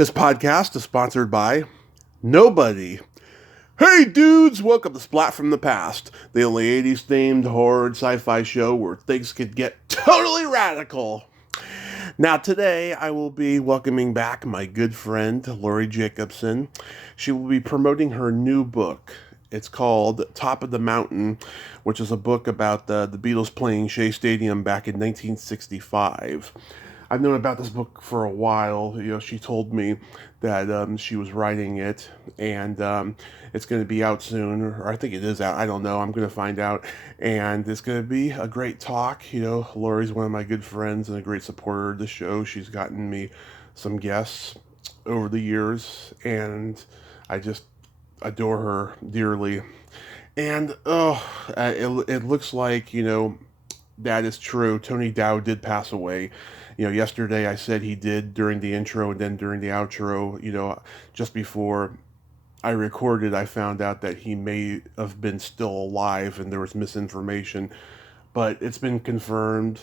This podcast is sponsored by nobody. Hey dudes, welcome to Splat from the Past, the only 80s themed horror and sci-fi show where things could get totally radical. Now today I will be welcoming back my good friend Laurie Jacobson. She will be promoting her new book. It's called Top of the Mountain, which is a book about the Beatles playing Shea Stadium back in 1965. I've known about this book for a while. She told me that she was writing it, and it's going to be out soon, or I think it is out. I don't know. I'm going to find out, and it's going to be a great talk. Laurie's one of my good friends and a great supporter of the show. She's gotten me some guests over the years, and I just adore her dearly. And it looks like that is true. Tony Dow did pass away. Yesterday I said he did during the intro, and then during the outro, just before I recorded, I found out that he may have been still alive and there was misinformation. But it's been confirmed,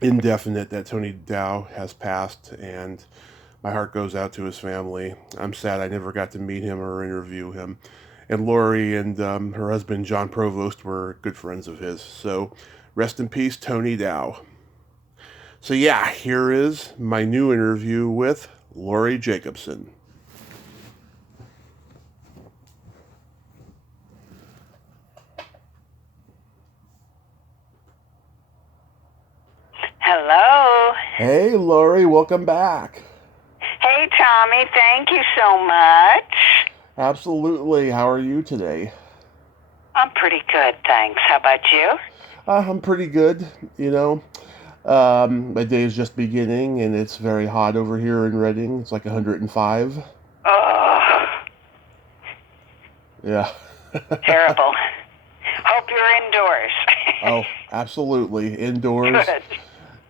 indefinite, that Tony Dow has passed, and my heart goes out to his family. I'm sad I never got to meet him or interview him. And Laurie and her husband, John Provost, were good friends of his. So rest in peace, Tony Dow. So yeah, here is my new interview with Laurie Jacobson. Hello. Hey, Laurie, welcome back. Hey, Tommy, thank you so much. Absolutely. How are you today? I'm pretty good, thanks. How about you? I'm pretty good, My day is just beginning, and it's very hot over here in Reading. It's like 105. Oh. Yeah. Terrible. Hope you're indoors. Oh, absolutely. Indoors.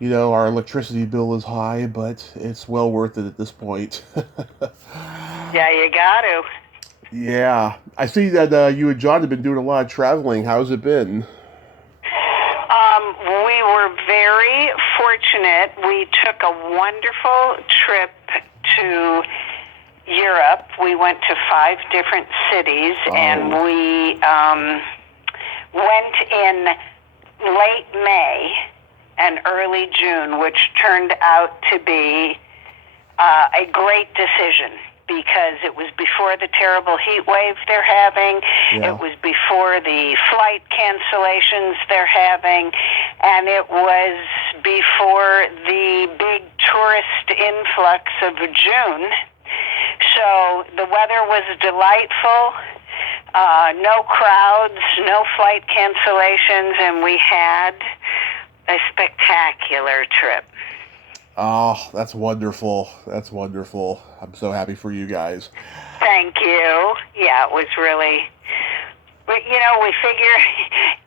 Good. Our electricity bill is high, but it's well worth it at this point. Yeah, you got to. Yeah. I see that you and John have been doing a lot of traveling. How's it been? We were very fortunate. We took a wonderful trip to Europe. We went to 5 different cities, and we went in late May and early June, which turned out to be a great decision, because it was before the terrible heat wave they're having. Yeah. It was before the flight cancellations they're having, and it was before the big tourist influx of June. So the weather was delightful, no crowds, no flight cancellations, and we had a spectacular trip. Oh, that's wonderful. That's wonderful. I'm so happy for you guys. Thank you. Yeah, it was really, we figure,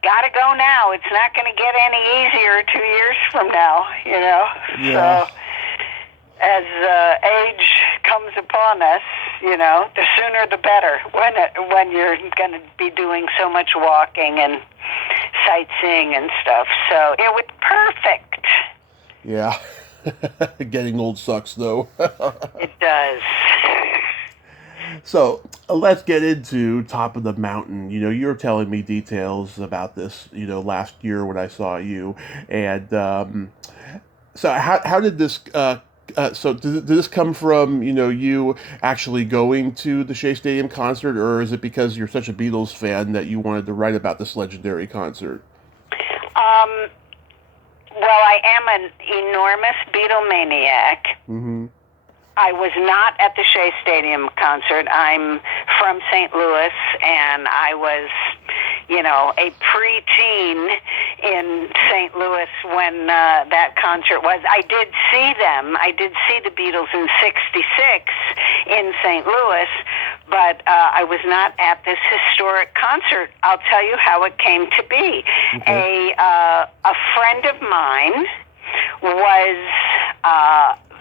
gotta go now. It's not going to get any easier 2 years from now, Yeah. So as age comes upon us, the sooner the better when you're going to be doing so much walking and sightseeing and stuff. So it was perfect. Yeah. Getting old sucks, though. It does. So let's get into Top of the Mountain. You were telling me details about this, last year when I saw you. And so how did this... So did this come from, you actually going to the Shea Stadium concert, or is it because you're such a Beatles fan that you wanted to write about this legendary concert? Well, I am an enormous Beatle maniac. Mm-hmm. I was not at the Shea Stadium concert. I'm from St. Louis, and I was, a preteen in St. Louis when that concert was. I did see them. I did see the Beatles in '66 in St. Louis, but I was not at this historic concert. I'll tell you how it came to be. Okay. A friend of mine was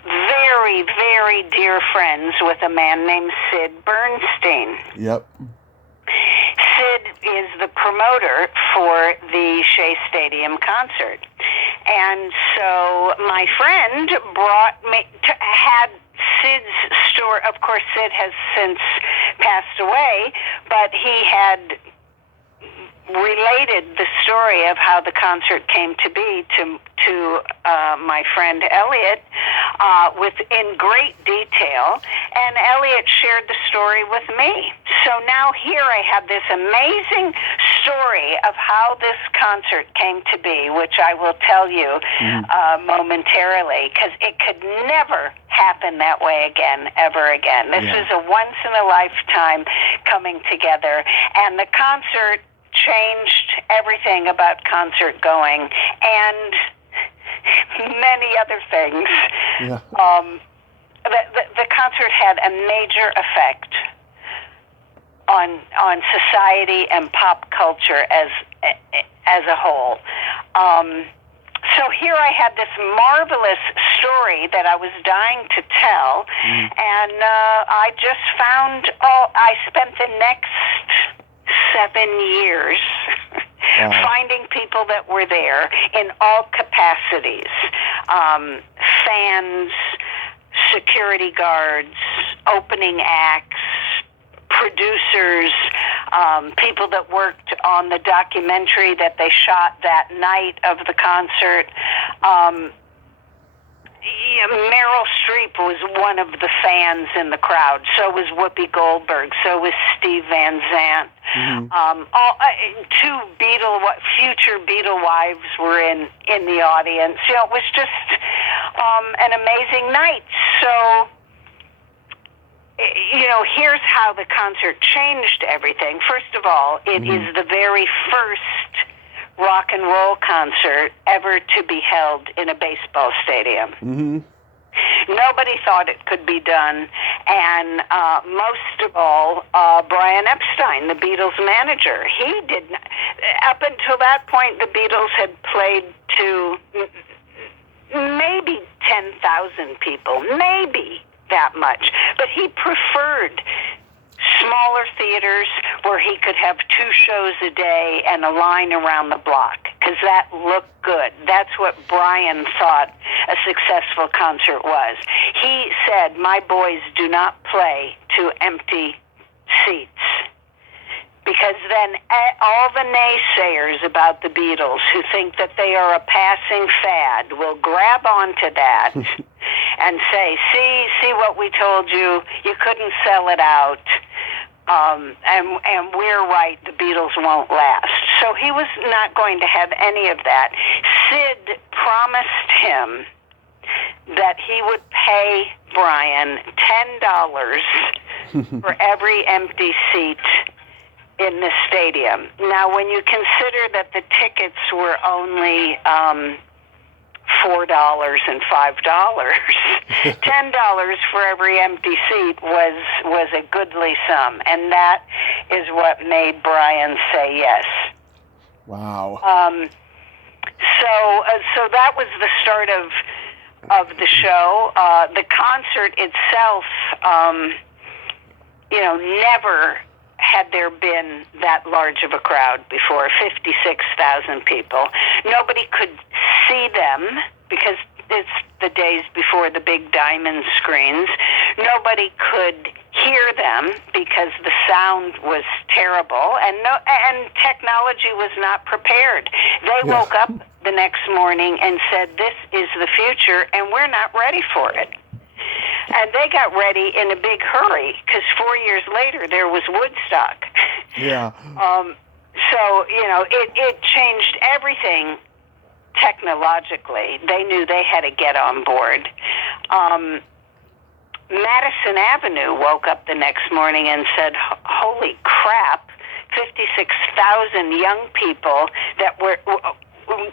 very, very dear friends with a man named Sid Bernstein. Yep. Sid is the promoter for the Shea Stadium concert. And so my friend had Sid's story, of course, Sid has since passed away, but he had related the story of how the concert came to be to my friend Elliot in great detail, and Elliot shared the story with me. So now here I have this amazing story of how this concert came to be, which I will tell you momentarily, because it could never happen that way again, ever again. This is a once-in-a-lifetime coming together, and the concert changed everything about concert going and many other things. Yeah. The concert had a major effect on society and pop culture as a whole. So here I had this marvelous story that I was dying to tell, and I just found, I spent the next 7 years finding people that were there in all capacities, fans, security guards, opening acts, producers, people that worked on the documentary that they shot that night of the concert. Meryl Streep was one of the fans in the crowd. So was Whoopi Goldberg. So was Steve Van Zandt. Two future Beatle wives were in the audience. It was just an amazing night. So, here's how the concert changed everything. First of all, it is the very first rock and roll concert ever to be held in a baseball stadium. Nobody thought it could be done, and most of all, Brian Epstein, the Beatles manager, he did not. Up until that point, the Beatles had played to maybe 10,000 people, maybe that much, but he preferred smaller theaters where he could have 2 shows a day and a line around the block, because that looked good. That's what Brian thought a successful concert was. He said, my boys do not play to empty seats, because then all the naysayers about the Beatles who think that they are a passing fad will grab onto that and say, see what we told you, you couldn't sell it out. And we're right, the Beatles won't last. So he was not going to have any of that. Sid promised him that he would pay Brian $10 for every empty seat in the stadium. Now, when you consider that the tickets were only $4 and $5, $10 for every empty seat was a goodly sum, and that is what made Brian say yes. Wow. So that was the start of the show. The concert itself, never had there been that large of a crowd before, 56,000 people. Nobody could see them because it's the days before the big diamond screens. Nobody could hear them because the sound was terrible, and technology was not prepared. They woke up the next morning and said, this is the future, and we're not ready for it. And they got ready in a big hurry, because 4 years later there was Woodstock. Yeah. So, it changed everything technologically. They knew they had to get on board. Madison Avenue woke up the next morning and said, holy crap, 56,000 young people that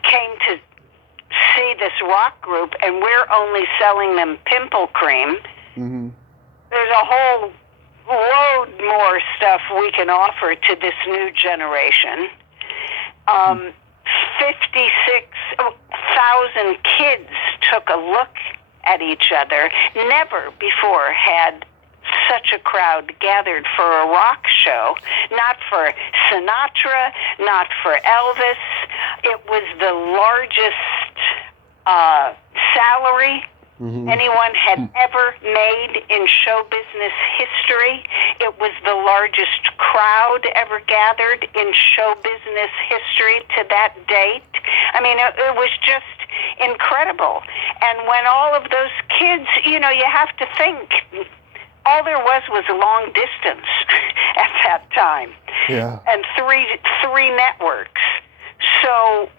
came to see this rock group, and we're only selling them pimple cream. There's a whole load more stuff we can offer to this new generation. 56,000 kids took a look at each other. Never before had such a crowd gathered for a rock show. Not for Sinatra, not for Elvis. It was the largest salary anyone had ever made in show business history. It was the largest crowd ever gathered in show business history to that date. I mean, it was just incredible. And when all of those kids, you have to think, all there was long distance at that time. Yeah. And three networks. So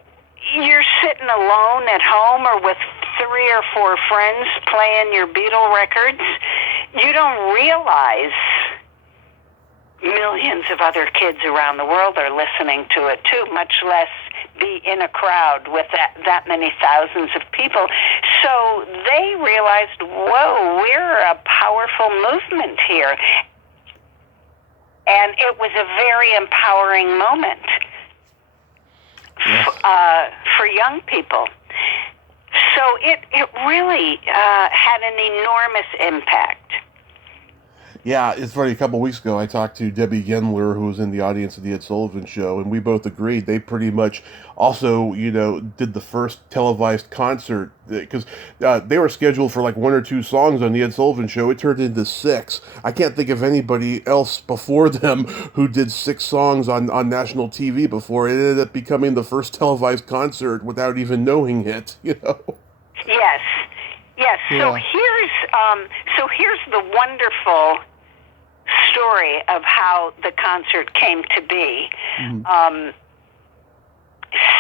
you're sitting alone at home or with 3 or 4 friends playing your Beatle records. You don't realize millions of other kids around the world are listening to it too, much less be in a crowd with that many thousands of people. So they realized, whoa, we're a powerful movement here. And it was a very empowering moment. Yes. For young people. So it really had an enormous impact. Yeah, it's funny. A couple of weeks ago, I talked to Debbie Gendler, who was in the audience of the Ed Sullivan Show, and we both agreed they pretty much also, did the first televised concert, because they were scheduled for like 1 or 2 songs on the Ed Sullivan Show. It turned into 6. I can't think of anybody else before them who did 6 songs on national TV before. It ended up becoming the first televised concert without even knowing it, Yes. Yeah. So here's the wonderful story of how the concert came to be.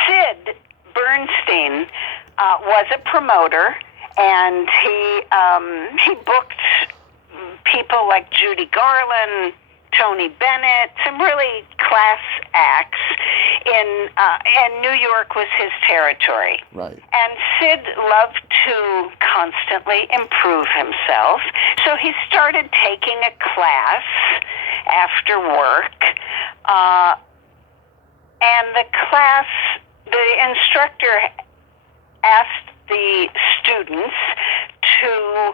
Sid Bernstein was a promoter, and he booked people like Judy Garland, Tony Bennett, some really class acts and New York was his territory. Right. And Sid loved to constantly improve himself, so he started taking a class after work, and the instructor asked the students to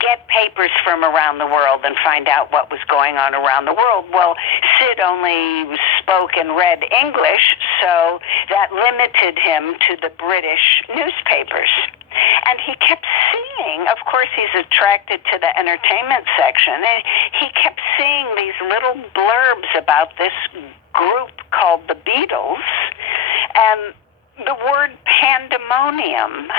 get papers from around the world and find out what was going on around the world. Well, Sid only spoke and read English, so that limited him to the British newspapers. And he kept seeing, of course he's attracted to the entertainment section, and he kept seeing these little blurbs about this group called the Beatles, and the word pandemonium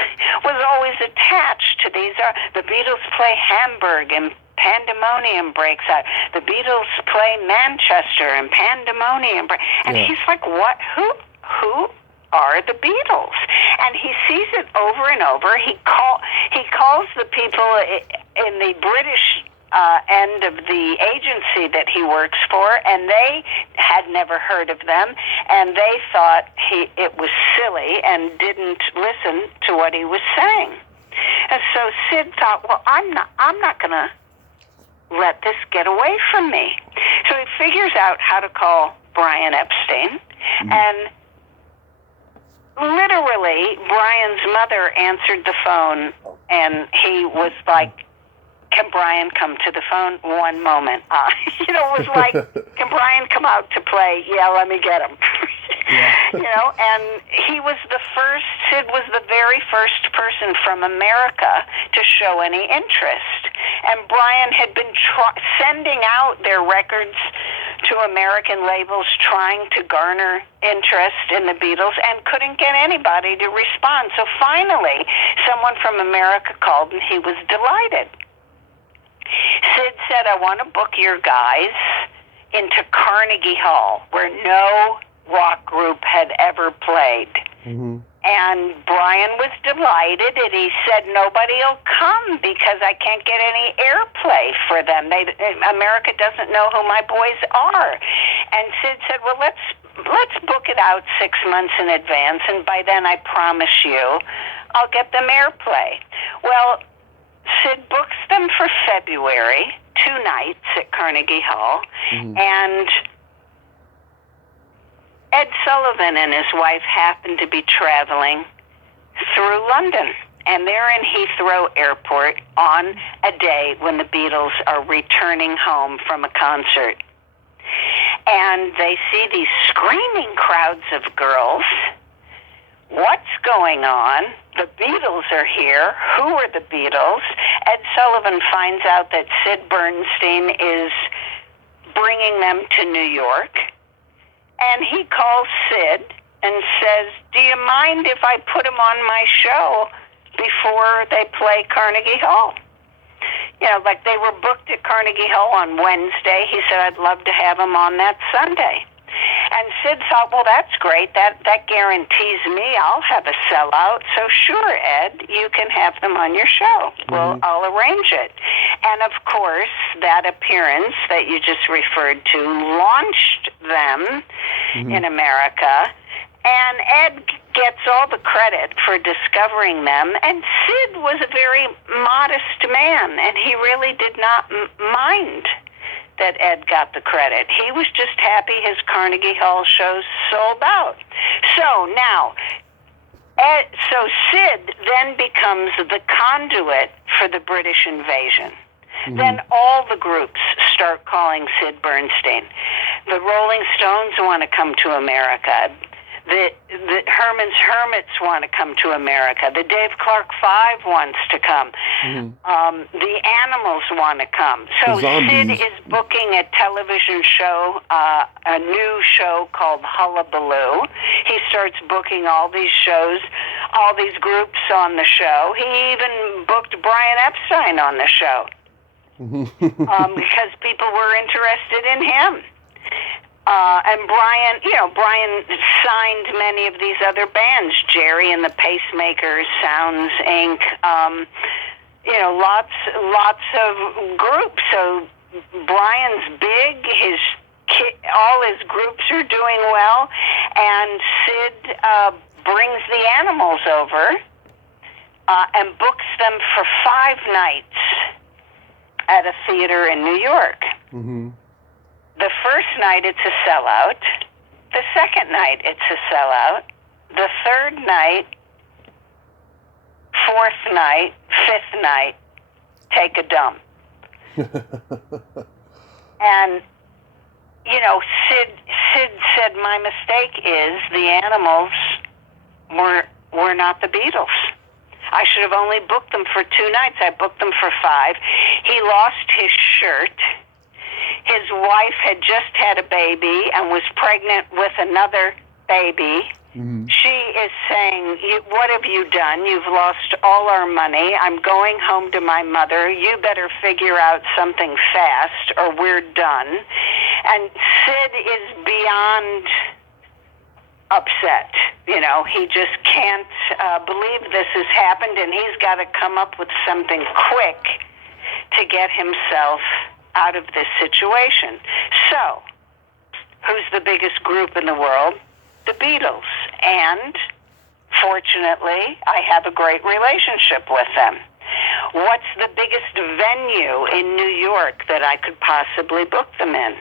was always attached to these. The Beatles play Hamburg and pandemonium breaks out. The Beatles play Manchester and pandemonium and he's like, what? Who are the Beatles? And he sees it over and over. He calls the people in the British end of the agency that he works for, and they had never heard of them, and they thought it was silly and didn't listen to what he was saying. And so Sid thought, well, I'm not going to let this get away from me. So he figures out how to call Brian Epstein, and literally Brian's mother answered the phone, and he was like, can Brian come to the phone? One moment. It was like, can Brian come out to play? Yeah, let me get him. And Sid was the very first person from America to show any interest. And Brian had been sending out their records to American labels trying to garner interest in the Beatles and couldn't get anybody to respond. So finally, someone from America called, and he was delighted. Sid said, I want to book your guys into Carnegie Hall, where no rock group had ever played. Mm-hmm. And Brian was delighted, and he said, nobody will come because I can't get any airplay for them. America doesn't know who my boys are. And Sid said, well, let's book it out 6 months in advance, and by then I promise you I'll get them airplay. Well, Sid books them for February, 2 nights at Carnegie Hall, and Ed Sullivan and his wife happened to be traveling through London, and they're in Heathrow Airport on a day when the Beatles are returning home from a concert. And they see these screaming crowds of girls What's going on? The Beatles are here. Who are the Beatles? Ed Sullivan finds out that Sid Bernstein is bringing them to New York. And he calls Sid and says, do you mind if I put him on my show before they play Carnegie Hall? You know, like they were booked at Carnegie Hall on Wednesday. He said, I'd love to have him on that Sunday. And Sid thought, well, that's great. That guarantees me I'll have a sellout. So sure, Ed, you can have them on your show. Well, I'll arrange it. And of course, that appearance that you just referred to launched them in America. And Ed gets all the credit for discovering them. And Sid was a very modest man, and he really did not mind that Ed got the credit. He was just happy his Carnegie Hall shows sold out. So now, so Sid then becomes the conduit for the British invasion. Then all the groups start calling Sid Bernstein. The Rolling Stones want to come to America. The Herman's Hermits want to come to America. The Dave Clark Five wants to come. The Animals want to come. So Sid is booking a television show, a new show called Hullabaloo. He starts booking all these shows, all these groups on the show. He even booked Brian Epstein on the show because people were interested in him. And Brian signed many of these other bands, Jerry and the Pacemakers, Sounds Inc., lots of groups. So Brian's big, all his groups are doing well, and Sid brings the Animals over and books them for 5 nights at a theater in New York. The first night, it's a sellout. The second night, it's a sellout. The third night, fourth night, fifth night, take a dump. And, Sid said, my mistake is the Animals were not the Beatles. I should have only booked them for 2 nights. I booked them for 5. He lost his shirt. His wife had just had a baby and was pregnant with another baby. She is saying, what have you done? You've lost all our money. I'm going home to my mother. You better figure out something fast or we're done. And Sid is beyond upset. He just can't believe this has happened, and he's got to come up with something quick to get himself out of this situation. So, who's the biggest group in the world? The Beatles. And, fortunately, I have a great relationship with them. What's the biggest venue in New York that I could possibly book them in?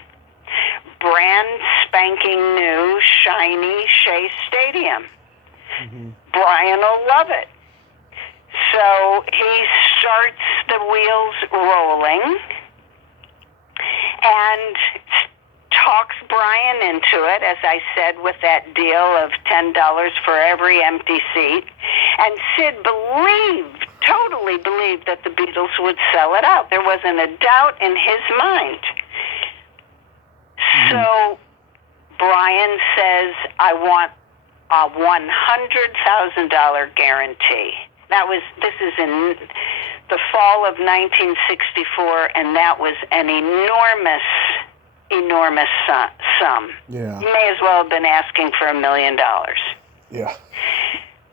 Brand spanking new, shiny Shea Stadium. Brian will love it. So he starts the wheels rolling and talks Brian into it, as I said, with that deal of $10 for every empty seat. And Sid totally believed that the Beatles would sell it out. There wasn't a doubt in his mind. So Brian says, I want a $100,000 guarantee. This is in the fall of 1964, and that was an enormous sum. Yeah. You may as well have been asking for $1 million. Yeah.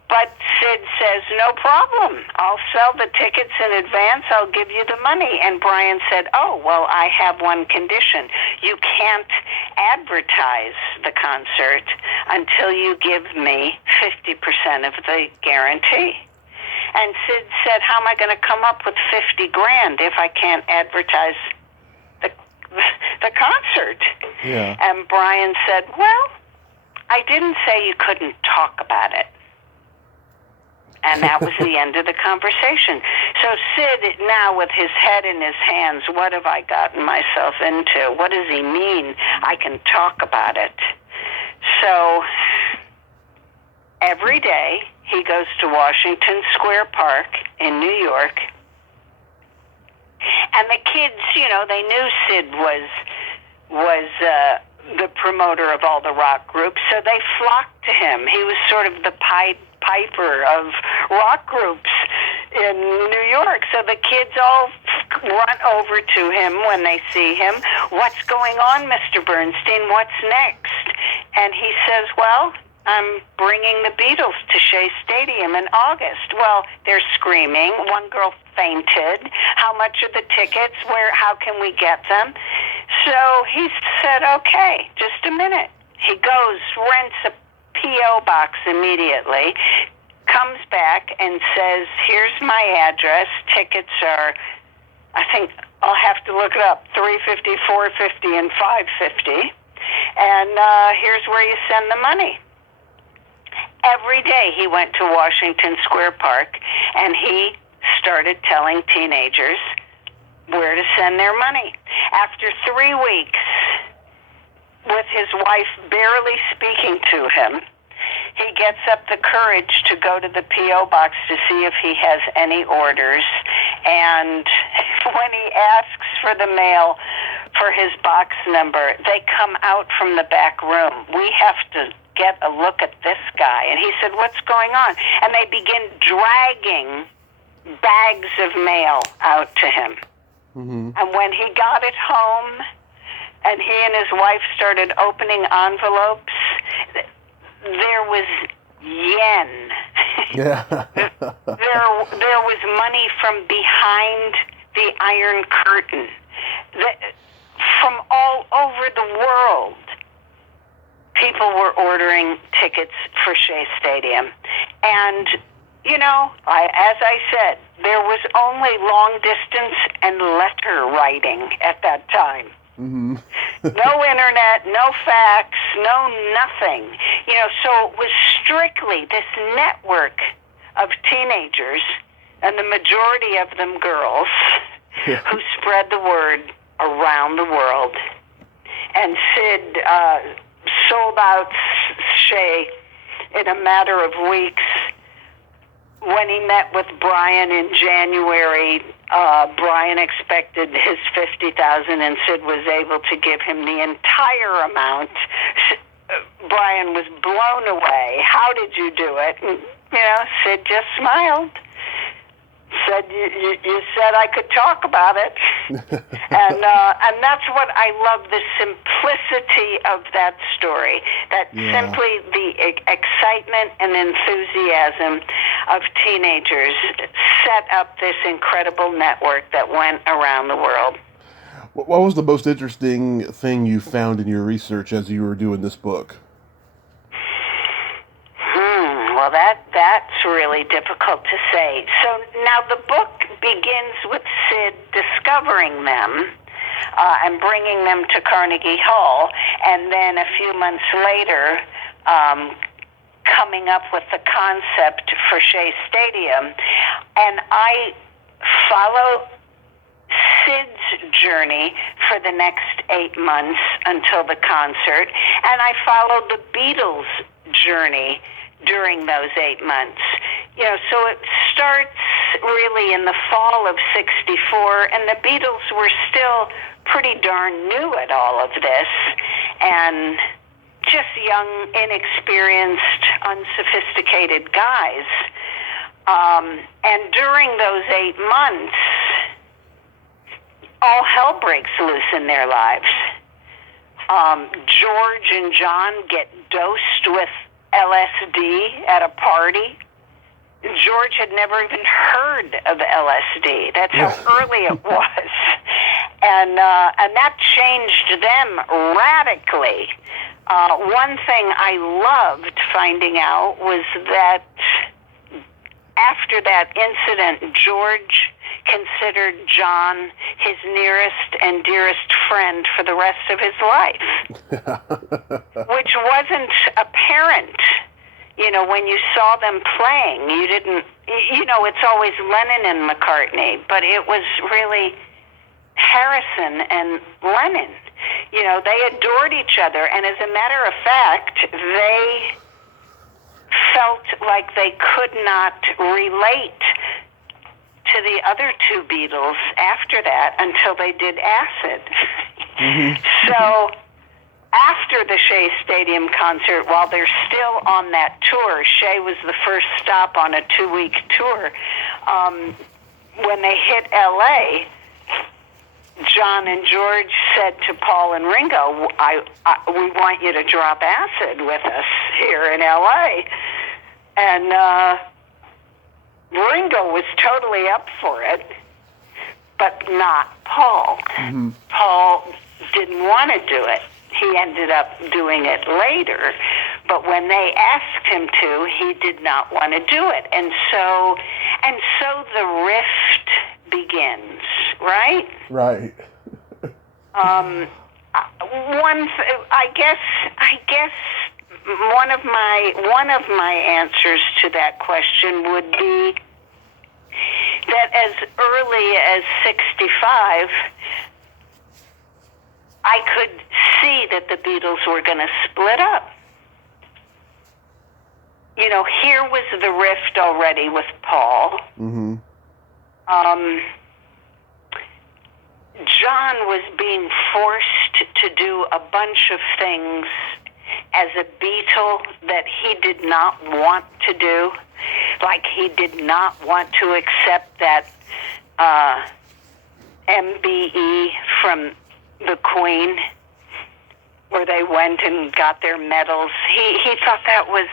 But Sid says, no problem. I'll sell the tickets in advance. I'll give you the money. And Brian said, oh, well, I have one condition. You can't advertise the concert until you give me 50% of the guarantee. And Sid said, how am I going to come up with $50,000 if I can't advertise the concert? Yeah. And Brian said, well, I didn't say you couldn't talk about it. And that was the end of the conversation. So Sid, now with his head in his hands, what have I gotten myself into? What does he mean? I can talk about it. So every day he goes to Washington Square Park in New York. And the kids, they knew Sid was the promoter of all the rock groups, so they flocked to him. He was sort of the Piper of rock groups in New York. So the kids all run over to him when they see him. What's going on, Mr. Bernstein? What's next? And he says, well, I'm bringing the Beatles to Shea Stadium in August. Well, they're screaming. One girl fainted. How much are the tickets? How can we get them? So he said, okay, just a minute. He goes, rents a P.O. box immediately, comes back and says, here's my address. Tickets are, I think I'll have to look it up, $350, $450, and $550. And here's where you send the money. Every day he went to Washington Square Park, and he started telling teenagers where to send their money. After 3 weeks, with his wife barely speaking to him, he gets up the courage to go to the P.O. box to see if he has any orders. And when he asks for the mail for his box number, they come out from the back room. We have to get a look at this guy. And he said, what's going on? And they begin dragging bags of mail out to him. Mm-hmm. And when he got it home and he and his wife started opening envelopes, there was yen. Yeah. there was money from behind the Iron Curtain. From all over the world, people were ordering tickets for Shea Stadium. And, as I said, there was only long distance and letter writing at that time. Mm-hmm. No internet, no fax, no nothing. So it was strictly this network of teenagers, and the majority of them girls, who spread the word around the world. And Sid sold out Shea in a matter of weeks. When he met with Brian in January, Brian expected his $50,000, and Sid was able to give him the entire amount. Brian was blown away. How did you do it? And, Sid just smiled. Said, you said I could talk about it. And that's what I love, the simplicity of that story, that simply the excitement and enthusiasm of teenagers set up this incredible network that went around the world. What was the most interesting thing you found in your research as you were doing this book? Well, that's really difficult to say. So now the book begins with Sid discovering them and bringing them to Carnegie Hall, and then a few months later coming up with the concept for Shea Stadium. And I follow Sid's journey for the next 8 months until the concert, and I followed the Beatles' journey during those 8 months. So it starts really in the fall of '64, and the Beatles were still pretty darn new at all of this, and just young, inexperienced, unsophisticated guys. And during those 8 months, all hell breaks loose in their lives. George and John get dosed with LSD at a party. George had never even heard of LSD. That's how early it was. And that changed them radically. One thing I loved finding out was that after that incident, George considered John his nearest and dearest friend for the rest of his life, which wasn't apparent. When you saw them playing, you didn't, it's always Lennon and McCartney, but it was really Harrison and Lennon. They adored each other, and as a matter of fact, they felt like they could not relate to the other two Beatles after that until they did Acid. So after the Shea Stadium concert, while they're still on that tour, Shea was the first stop on a 2-week tour. When they hit L.A., John and George said to Paul and Ringo, we want you to drop Acid with us here in L.A. And Ringo was totally up for it, but not Paul. Paul didn't want to do it. He ended up doing it later, but when they asked him to, he did not want to do it. And so the rift begins, right? Right. I guess one of my answers to that question would be that as early as 65, I could see that the Beatles were going to split up. You know, here was the rift already with Paul. John was being forced to do a bunch of things as a Beatle that he did not want to do. Like he did not want to accept that MBE from the Queen, where they went and got their medals. He thought that was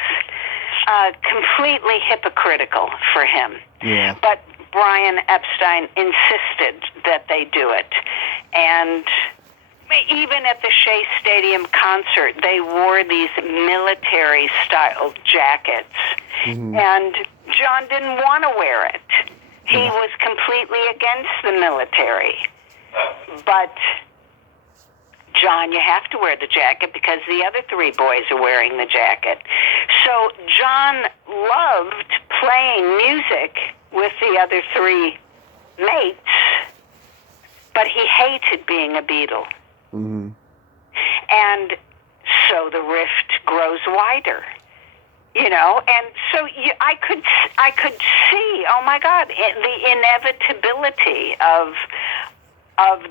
completely hypocritical for him. Yeah. But Brian Epstein insisted that they do it. And even at the Shea Stadium concert, they wore these military-styled jackets. And John didn't want to wear it. He was completely against the military. But, John, you have to wear the jacket because the other three boys are wearing the jacket. So John loved playing music with the other three mates, but he hated being a Beatle. And so the rift grows wider, you know. And so I could see, oh my God, the inevitability of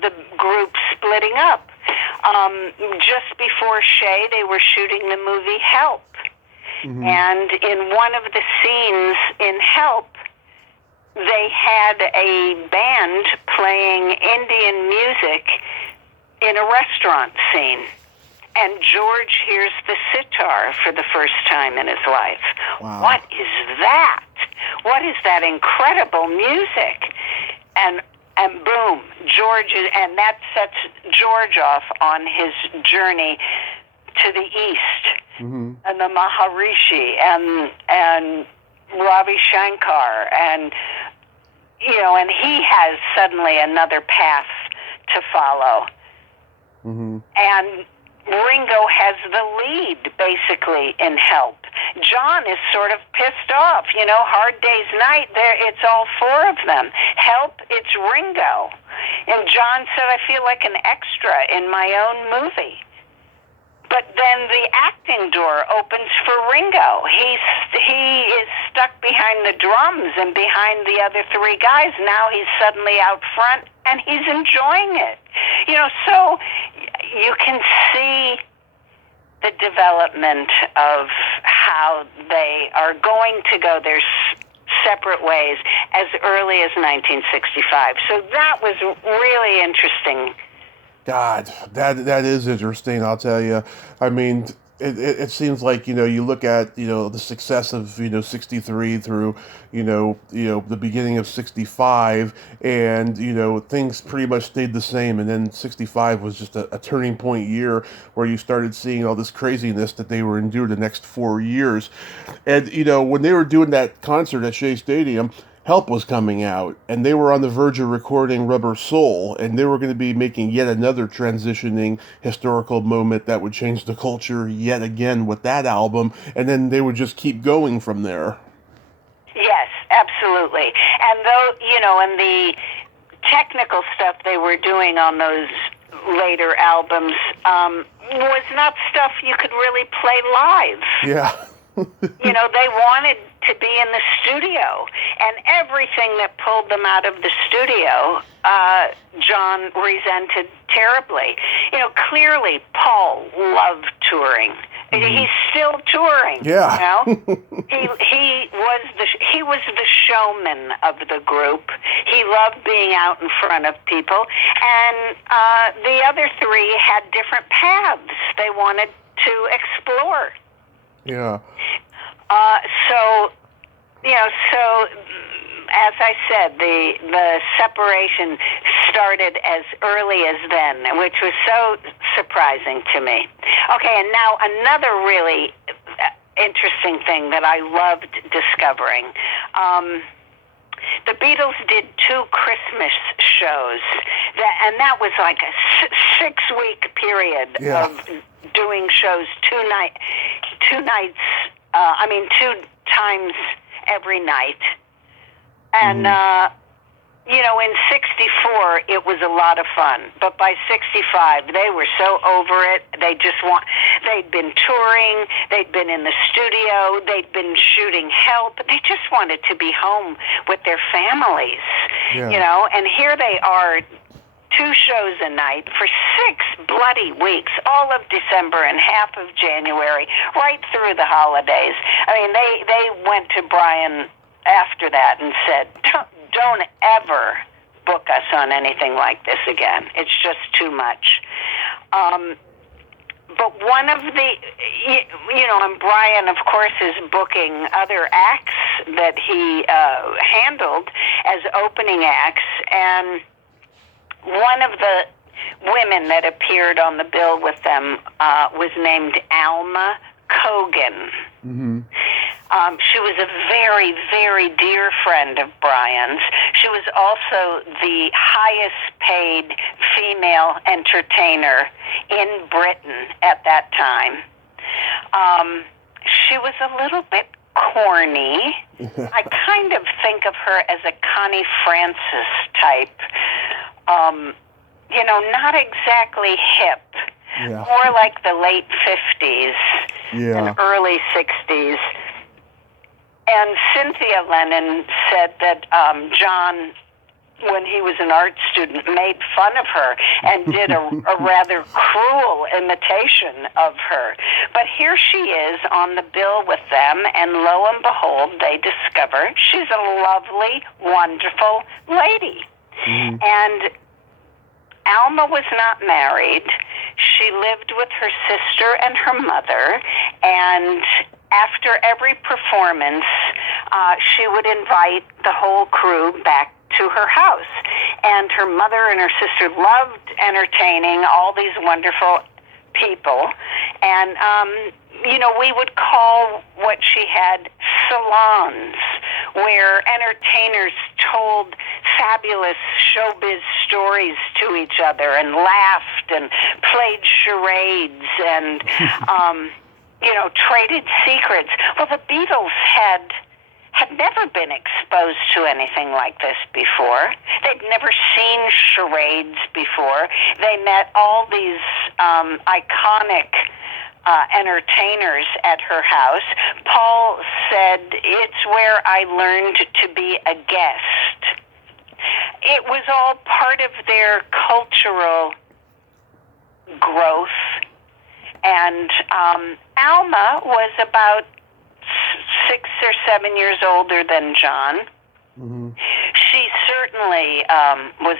the group splitting up. Just before Shea, they were shooting the movie Help. And in one of the scenes in Help, they had a band playing Indian music in a restaurant scene. And George hears the sitar for the first time in his life. Wow. What is that? What is that incredible music? And boom, and that sets George off on his journey to the East, and the Maharishi, and Ravi Shankar, and and he has suddenly another path to follow. And Ringo has the lead, basically, in Help. John is sort of pissed off. Hard Day's Night, it's all four of them. Help, it's Ringo. And John said, I feel like an extra in my own movie. But then the acting door opens for Ringo. He is stuck behind the drums and behind the other three guys. Now he's suddenly out front, and he's enjoying it. So you can see the development of how they are going to go their separate ways as early as 1965. So that was really interesting. God, that is interesting, I'll tell you. I mean, it seems like, you look at, the success of, 63 through, the beginning of 65, and, things pretty much stayed the same. And then 65 was just a turning point year where you started seeing all this craziness that they were enduring the next 4 years. And, when they were doing that concert at Shea Stadium, Help was coming out, and they were on the verge of recording Rubber Soul, and they were going to be making yet another transitioning historical moment that would change the culture yet again with that album, and then they would just keep going from there. Yes, absolutely. And though, and the technical stuff they were doing on those later albums was not stuff you could really play live. Yeah. You know, they wanted to be in the studio, and everything that pulled them out of the studio, John resented terribly. You know, clearly Paul loved touring. He's still touring. Yeah. You know, he was the showman of the group. He loved being out in front of people, and the other three had different paths they wanted to explore. Yeah. So, you know, so as I said, the separation started as early as then, which was so surprising to me. Okay, and now another really interesting thing that I loved discovering. The Beatles did 2 Christmas shows, and that was like a 6-week period of doing shows 2 times every night. And, you know, in 64, it was a lot of fun. But by 65, they were so over it. They'd been touring, they'd been in the studio, they'd been shooting Help. They just wanted to be home with their families, you know. And here they are, 2 shows a night for 6 bloody weeks, all of December and half of January, right through the holidays. I mean, they went to Brian after that and said, don't ever book us on anything like this again. It's just too much. But one of the, you know, and Brian, of course, is booking other acts that he handled as opening acts, and one of the women that appeared on the bill with them was named Alma Kogan. Mm-hmm. She was a very, very dear friend of Brian's. She was also the highest paid female entertainer in Britain at that time. She was a little bit corny. I kind of think of her as a Connie Francis type. You know, not exactly hip. Yeah. More like the late 50s and early 60s. And Cynthia Lennon said that John, when he was an art student, made fun of her and did a rather cruel imitation of her. But here she is on the bill with them, and lo and behold, they discover she's a lovely, wonderful lady. Mm-hmm. And Alma was not married. She lived with her sister and her mother, and after every performance, she would invite the whole crew back to her house. And her mother and her sister loved entertaining all these wonderful people. And, you know, we would call what she had salons, where entertainers told fabulous showbiz stories to each other and laughed and played charades and, you know, traded secrets. Well, the Beatles had never been exposed to anything like this before. They'd never seen charades before. They met all these iconic entertainers at her house. Paul said, "It's where I learned to be a guest." It was all part of their cultural growth. And Alma was about 6 or 7 years older than John. Mm-hmm. She certainly was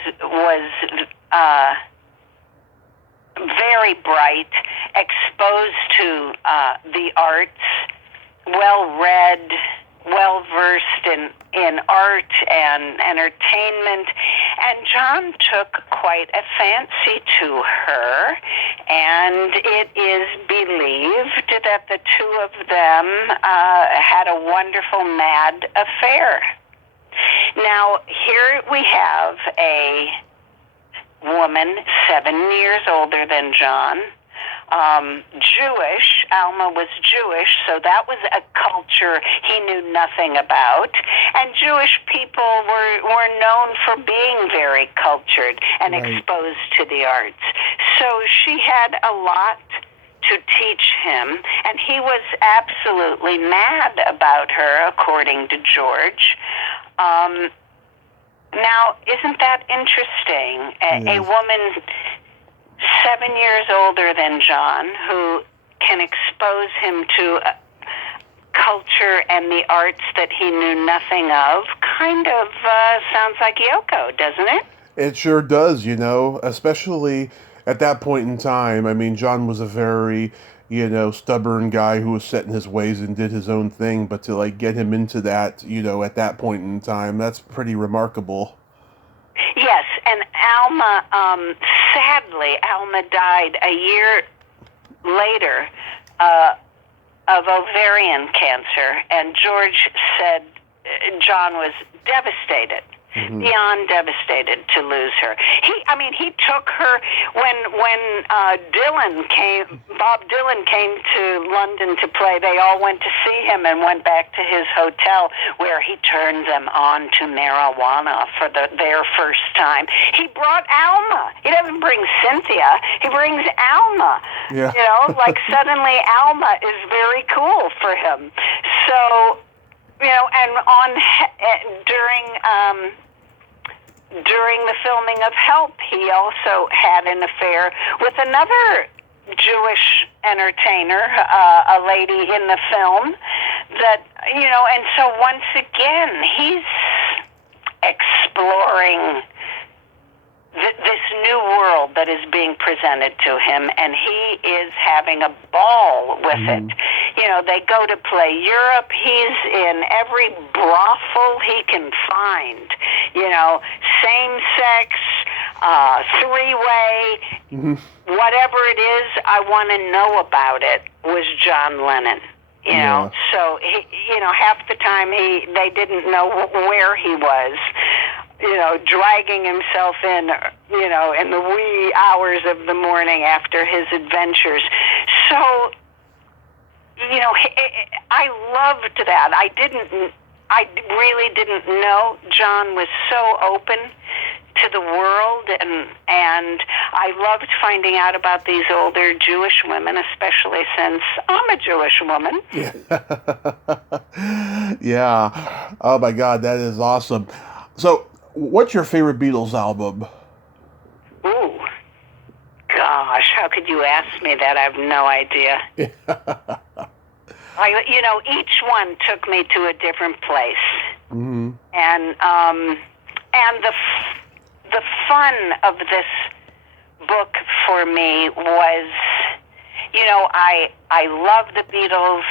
very bright, exposed to the arts, well-read, well-versed in art and entertainment, and John took quite a fancy to her, and it is believed that the two of them had a wonderful mad affair. Now, here we have a woman 7 years older than John, Jewish. Alma was Jewish, so that was a culture he knew nothing about. And Jewish people were known for being very cultured and exposed to the arts. So she had a lot to teach him, and he was absolutely mad about her, according to George. Now, isn't that interesting? A woman 7 years older than John, who can expose him to culture and the arts that he knew nothing of, kind of sounds like Yoko, doesn't it? It sure does, especially at that point in time. I mean, John was a very, stubborn guy who was set in his ways and did his own thing, but to, like, get him into that, at that point in time, that's pretty remarkable. Yes, and Alma, sadly, Alma died a year later of ovarian cancer, and George said John was devastated, beyond devastated to lose her. He took her when Bob Dylan came to London to play. They all went to see him and went back to his hotel where he turned them on to marijuana for their first time. He brought Alma. He doesn't bring Cynthia. He brings Alma. Yeah. Like suddenly Alma is very cool for him. So, and during the filming of Help, he also had an affair with another Jewish entertainer, a lady in the film, that, and so once again, he's exploring this new world that is being presented to him, and he is having a ball with it. They go to play Europe. He's in every brothel he can find, same-sex, three-way, whatever it is, I want to know about it, was John Lennon. So, half the time they didn't know where he was, dragging himself in, in the wee hours of the morning after his adventures. So, I loved that. I really didn't know John was so open to the world, and I loved finding out about these older Jewish women, especially since I'm a Jewish woman. Yeah. Oh my God, that is awesome. So, what's your favorite Beatles album? Ooh, gosh, how could you ask me that? I have no idea. Each one took me to a different place, and the fun of this book for me was, I love the Beatles.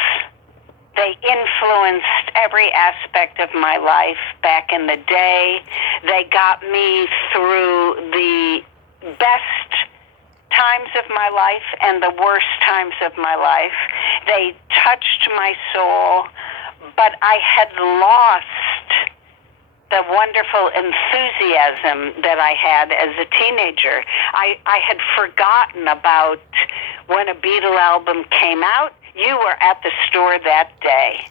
They influenced every aspect of my life back in the day. They got me through the best times of my life and the worst times of my life. They touched my soul, but I had lost the wonderful enthusiasm that I had as a teenager. I had forgotten about when a Beatle album came out. You were at the store that day.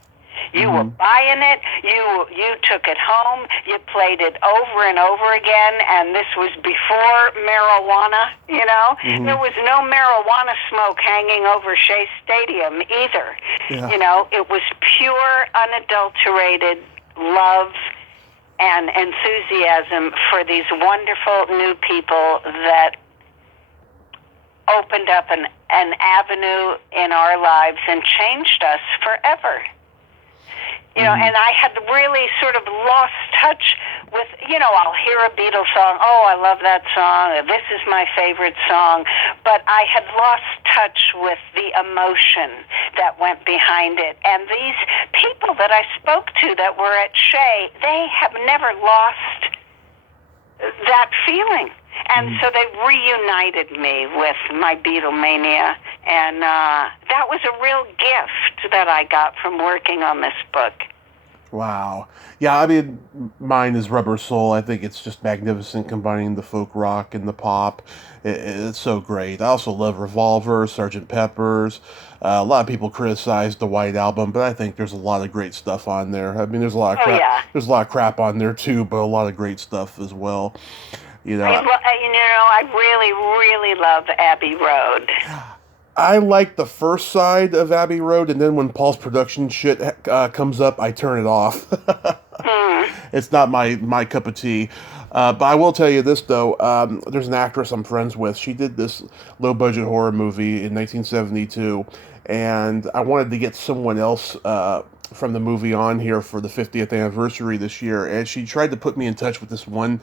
You were buying it. You took it home. You played it over and over again. And this was before marijuana. There was no marijuana smoke hanging over Shea Stadium either. Yeah. It was pure, unadulterated love and enthusiasm for these wonderful new people that opened up an avenue in our lives and changed us forever. And I had really sort of lost touch with, I'll hear a Beatles song, oh, I love that song, this is my favorite song, but I had lost touch with the emotion that went behind it. And these people that I spoke to that were at Shea, they have never lost that feeling. And so they reunited me with my Beatlemania, and that was a real gift that I got from working on this book. Wow. Yeah, I mean, mine is Rubber Soul. I think it's just magnificent, combining the folk rock and the pop. It's so great. I also love Revolver, Sgt. Pepper's. A lot of people criticize the White Album, but I think there's a lot of great stuff on there. I mean, there's a lot of crap. Yeah. There's a lot of crap on there too, but a lot of great stuff as well. I really, really love Abbey Road. I like the first side of Abbey Road, and then when Paul's production shit comes up, I turn it off. It's not my cup of tea. But I will tell you this, though. There's an actress I'm friends with. She did this low-budget horror movie in 1972, and I wanted to get someone else from the movie on here for the 50th anniversary this year. And she tried to put me in touch with this one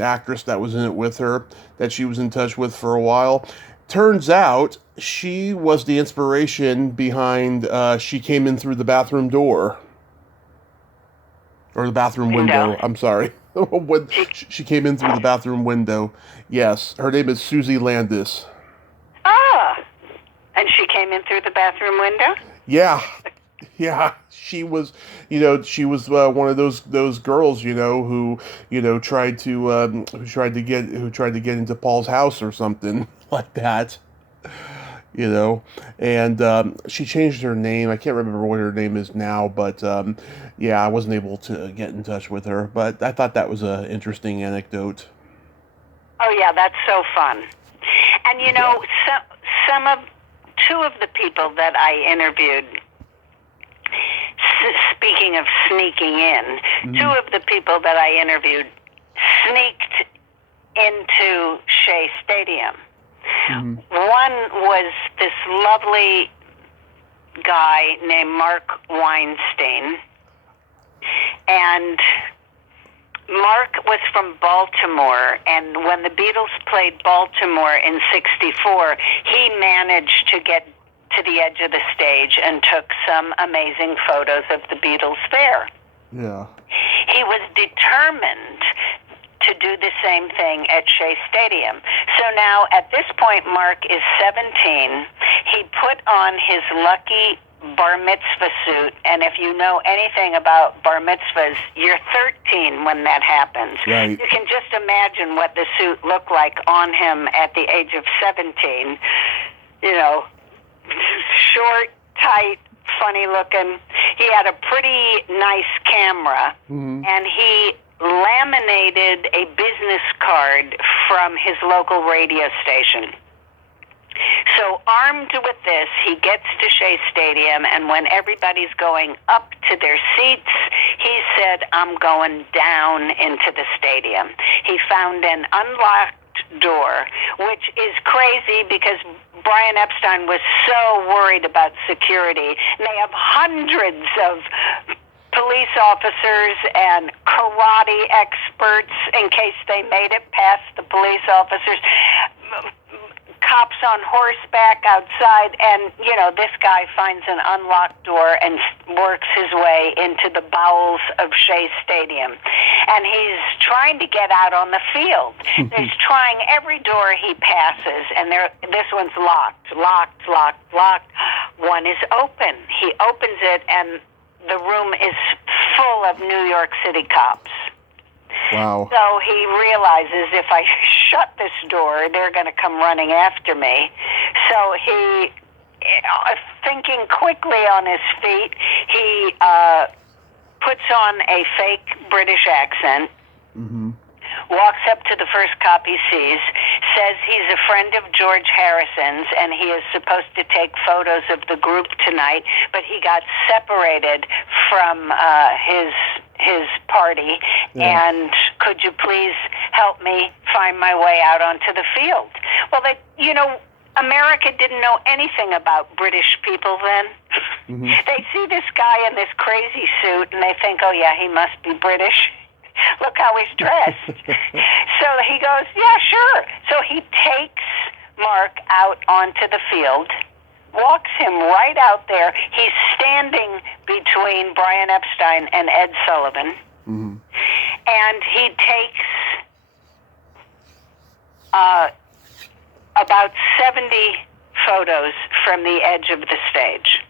actress that was in it with her, that she was in touch with for a while. Turns out she was the inspiration behind She Came In Through the Bathroom Door. Or the bathroom window. I'm sorry. When she came in through the bathroom window. Yes. Her name is Susie Landis. Ah. And she came in through the bathroom window? Yeah. Yeah. She was, one of those girls, who, tried to get into Paul's house or something like that. And she changed her name. I can't remember what her name is now, but yeah, I wasn't able to get in touch with her. But I thought that was an interesting anecdote. Oh yeah, that's so fun. And two of the people that I interviewed, speaking of sneaking in, two of the people that I interviewed sneaked into Shea Stadium. Mm-hmm. One was this lovely guy named Mark Weinstein, and Mark was from Baltimore, and when the Beatles played Baltimore in '64, he managed to get to the edge of the stage and took some amazing photos of the Beatles there. Yeah. He was determined to do the same thing at Shea Stadium. So now, at this point, Mark is 17. He put on his lucky bar mitzvah suit, and if you know anything about bar mitzvahs, you're 13 when that happens. Right. You can just imagine what the suit looked like on him at the age of 17. Short, tight, funny looking. He had a pretty nice camera, and he laminated a business card from his local radio station. So armed with this, he gets to Shea Stadium, and when everybody's going up to their seats, he said, "I'm going down into the stadium." He found an unlocked door, which is crazy because Brian Epstein was so worried about security. And they have hundreds of police officers and karate experts in case they made it past the police officers. Cops on horseback outside, and this guy finds an unlocked door and works his way into the bowels of Shea Stadium, and he's trying to get out on the field. He's trying every door he passes, and this one's locked. One is open. He opens it, and the room is full of New York City cops. Wow. So he realizes, if I shut this door, they're going to come running after me. So he, thinking quickly on his feet, he puts on a fake British accent, walks up to the first cop he sees, says he's a friend of George Harrison's, and he is supposed to take photos of the group tonight, but he got separated from his party, and could you please help me find my way out onto the field? Well, America didn't know anything about British people then. They see this guy in this crazy suit, and they think, oh yeah, he must be British. Look how he's dressed. So he goes, yeah, sure. So he takes Mark out onto the field, walks him right out there. He's standing between Brian Epstein and Ed Sullivan. And he takes about 70 photos from the edge of the stage,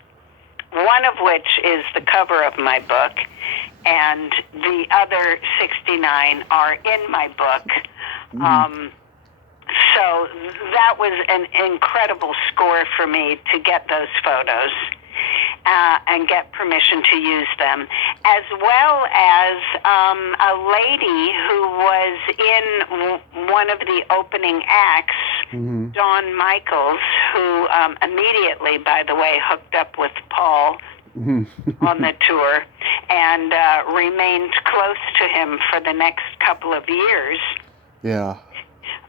one of which is the cover of my book, and the other 69 are in my book. So that was an incredible score for me to get those photos and get permission to use them, as well as a lady who was in one of the opening acts Dawn Michaels, who immediately, by the way, hooked up with Paul on the tour and remained close to him for the next couple of years. Yeah.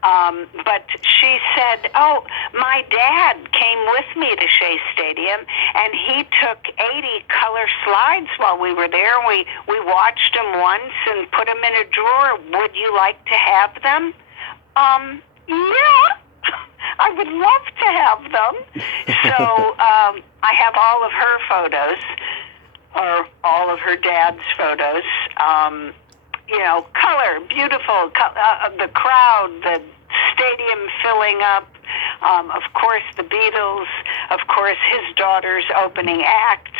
But she said, oh, my dad came with me to Shea Stadium, and he took 80 color slides while we were there. We watched them once and put them in a drawer. Would you like to have them? Yeah, I would love to have them. So I have all of her photos, or all of her dad's photos. You know, color, beautiful, the crowd, the stadium filling up, of course the Beatles, of course his daughter's opening act,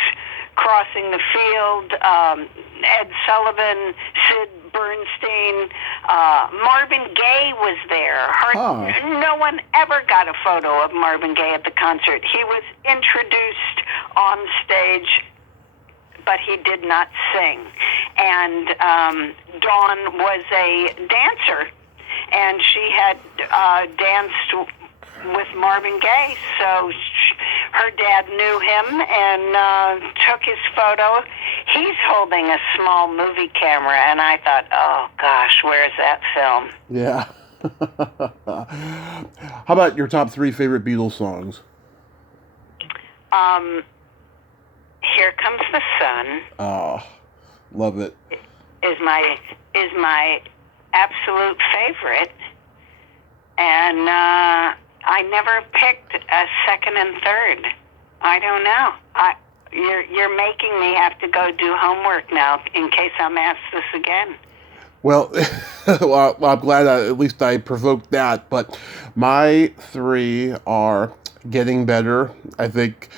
crossing the field, Ed Sullivan, Sid Bernstein, Marvin Gaye was there. No one ever got a photo of Marvin Gaye at the concert. He was introduced on stage, but he did not sing. And Dawn was a dancer, and she had danced with Marvin Gaye, so her dad knew him and took his photo. He's holding a small movie camera, and I thought, oh gosh, where's that film? Yeah. How about your top 3 favorite Beatles songs? Here Comes the Sun. Oh, love it. Is my absolute favorite, and I never picked a second and third. I don't know. You're making me have to go do homework now in case I'm asked this again. Well, well, I'm glad at least I provoked that. But my 3 are Getting Better. I think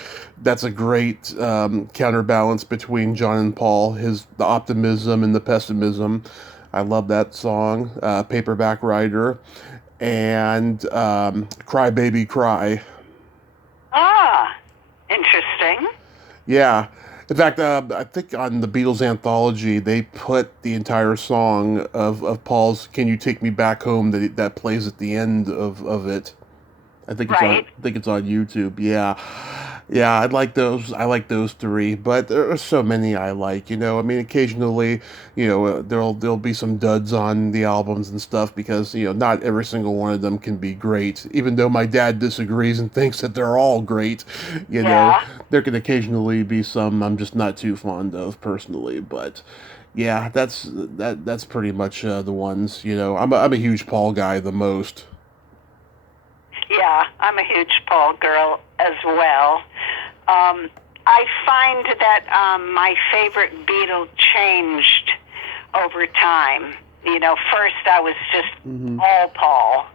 that's a great counterbalance between John and Paul, the optimism and the pessimism. I love that song. Paperback Writer, and Cry Baby Cry. Ah, interesting. Yeah. In fact, I think on the Beatles anthology, they put the entire song of Paul's "Can You Take Me Back Home" that plays at the end of it. I think it's on YouTube. Yeah. I like those. I like those 3, but there are so many I like. You know, I mean, occasionally, you know, there'll be some duds on the albums and stuff because not every single one of them can be great. Even though my dad disagrees and thinks that they're all great, you know, there can occasionally be some I'm just not too fond of personally. But yeah, that's pretty much the ones. You know, I'm a huge Paul guy the most. Yeah, I'm a huge Paul girl as well. I find that my favorite Beatle changed over time. You know, first I was just all Paul.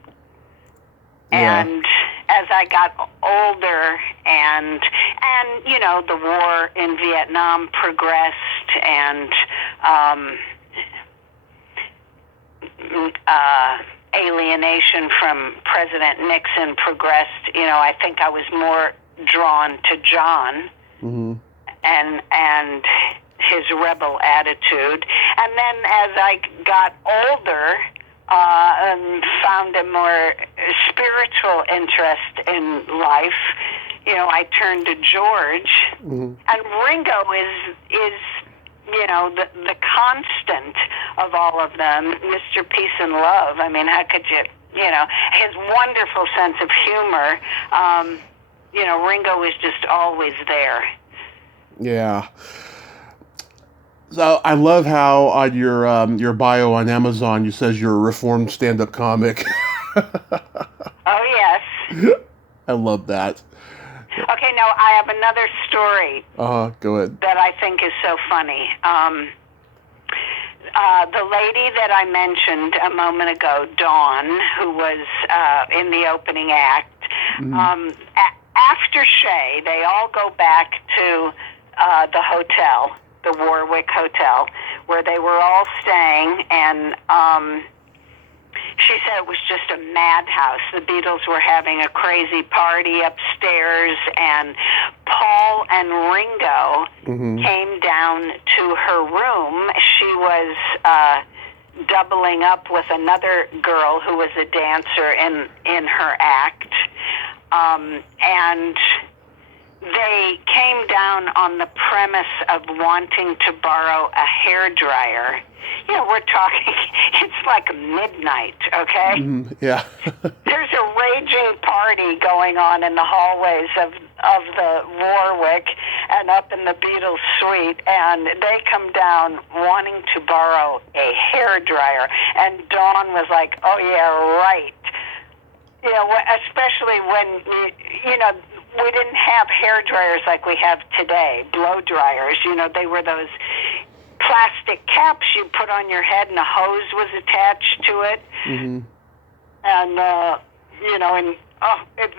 And as I got older and you know, the war in Vietnam progressed and alienation from President Nixon progressed, you know, I think I was more drawn to John and his rebel attitude. And then as I got older and found a more spiritual interest in life, you know, I turned to George. And Ringo is you know, the constant of all of them, Mr. Peace and Love. I mean, how could you know, his wonderful sense of humor, you know, Ringo is just always there. Yeah. So I love how on your bio on Amazon, you says you're a reformed stand-up comic. Oh, yes. I love that. Okay, now I have another story. Go ahead. That I think is so funny. The lady that I mentioned a moment ago, Dawn, who was in the opening act, after Shea, they all go back to the hotel, the Warwick Hotel, where they were all staying, and she said it was just a madhouse. The Beatles were having a crazy party upstairs, and Paul and Ringo came down to her room. She was doubling up with another girl who was a dancer in her act. And they came down on the premise of wanting to borrow a hairdryer. You know, we're talking, it's like midnight, okay? Yeah. There's a raging party going on in the hallways of the Warwick and up in the Beatles suite, and they come down wanting to borrow a hairdryer. And Dawn was like, oh, yeah, right. You know, especially when, you know, we didn't have hair dryers like we have today, blow dryers. You know, they were those plastic caps you put on your head and a hose was attached to it. And, you know, and so it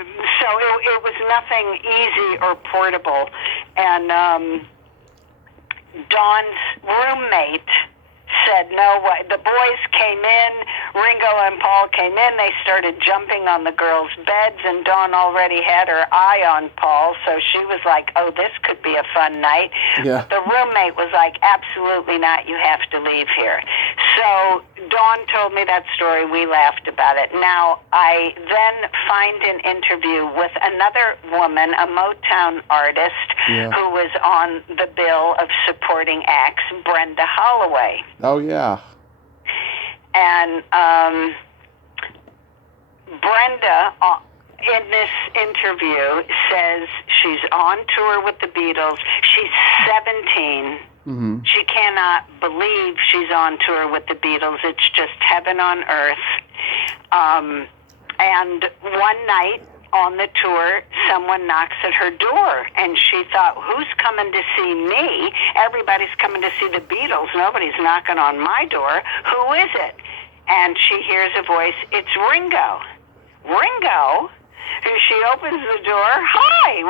was nothing easy or portable. And Dawn's roommate said, no way. The boys came in, Ringo and Paul came in, they started jumping on the girls' beds, and Dawn already had her eye on Paul, so she was like, oh, this could be a fun night. Yeah. But the roommate was like, absolutely not, you have to leave here. So Dawn told me that story, we laughed about it. Now, I then find an interview with another woman, a Motown artist, who was on the bill of supporting acts, Brenda Holloway. Oh, yeah. And Brenda, in this interview, says she's on tour with the Beatles. She's 17. She cannot believe she's on tour with the Beatles. It's just heaven on earth. And one night on the tour, someone knocks at her door, and she thought, who's coming to see me? Everybody's coming to see the Beatles. Nobody's knocking on my door. Who is it? And she hears a voice. It's Ringo. Ringo? And she opens the door. Hi,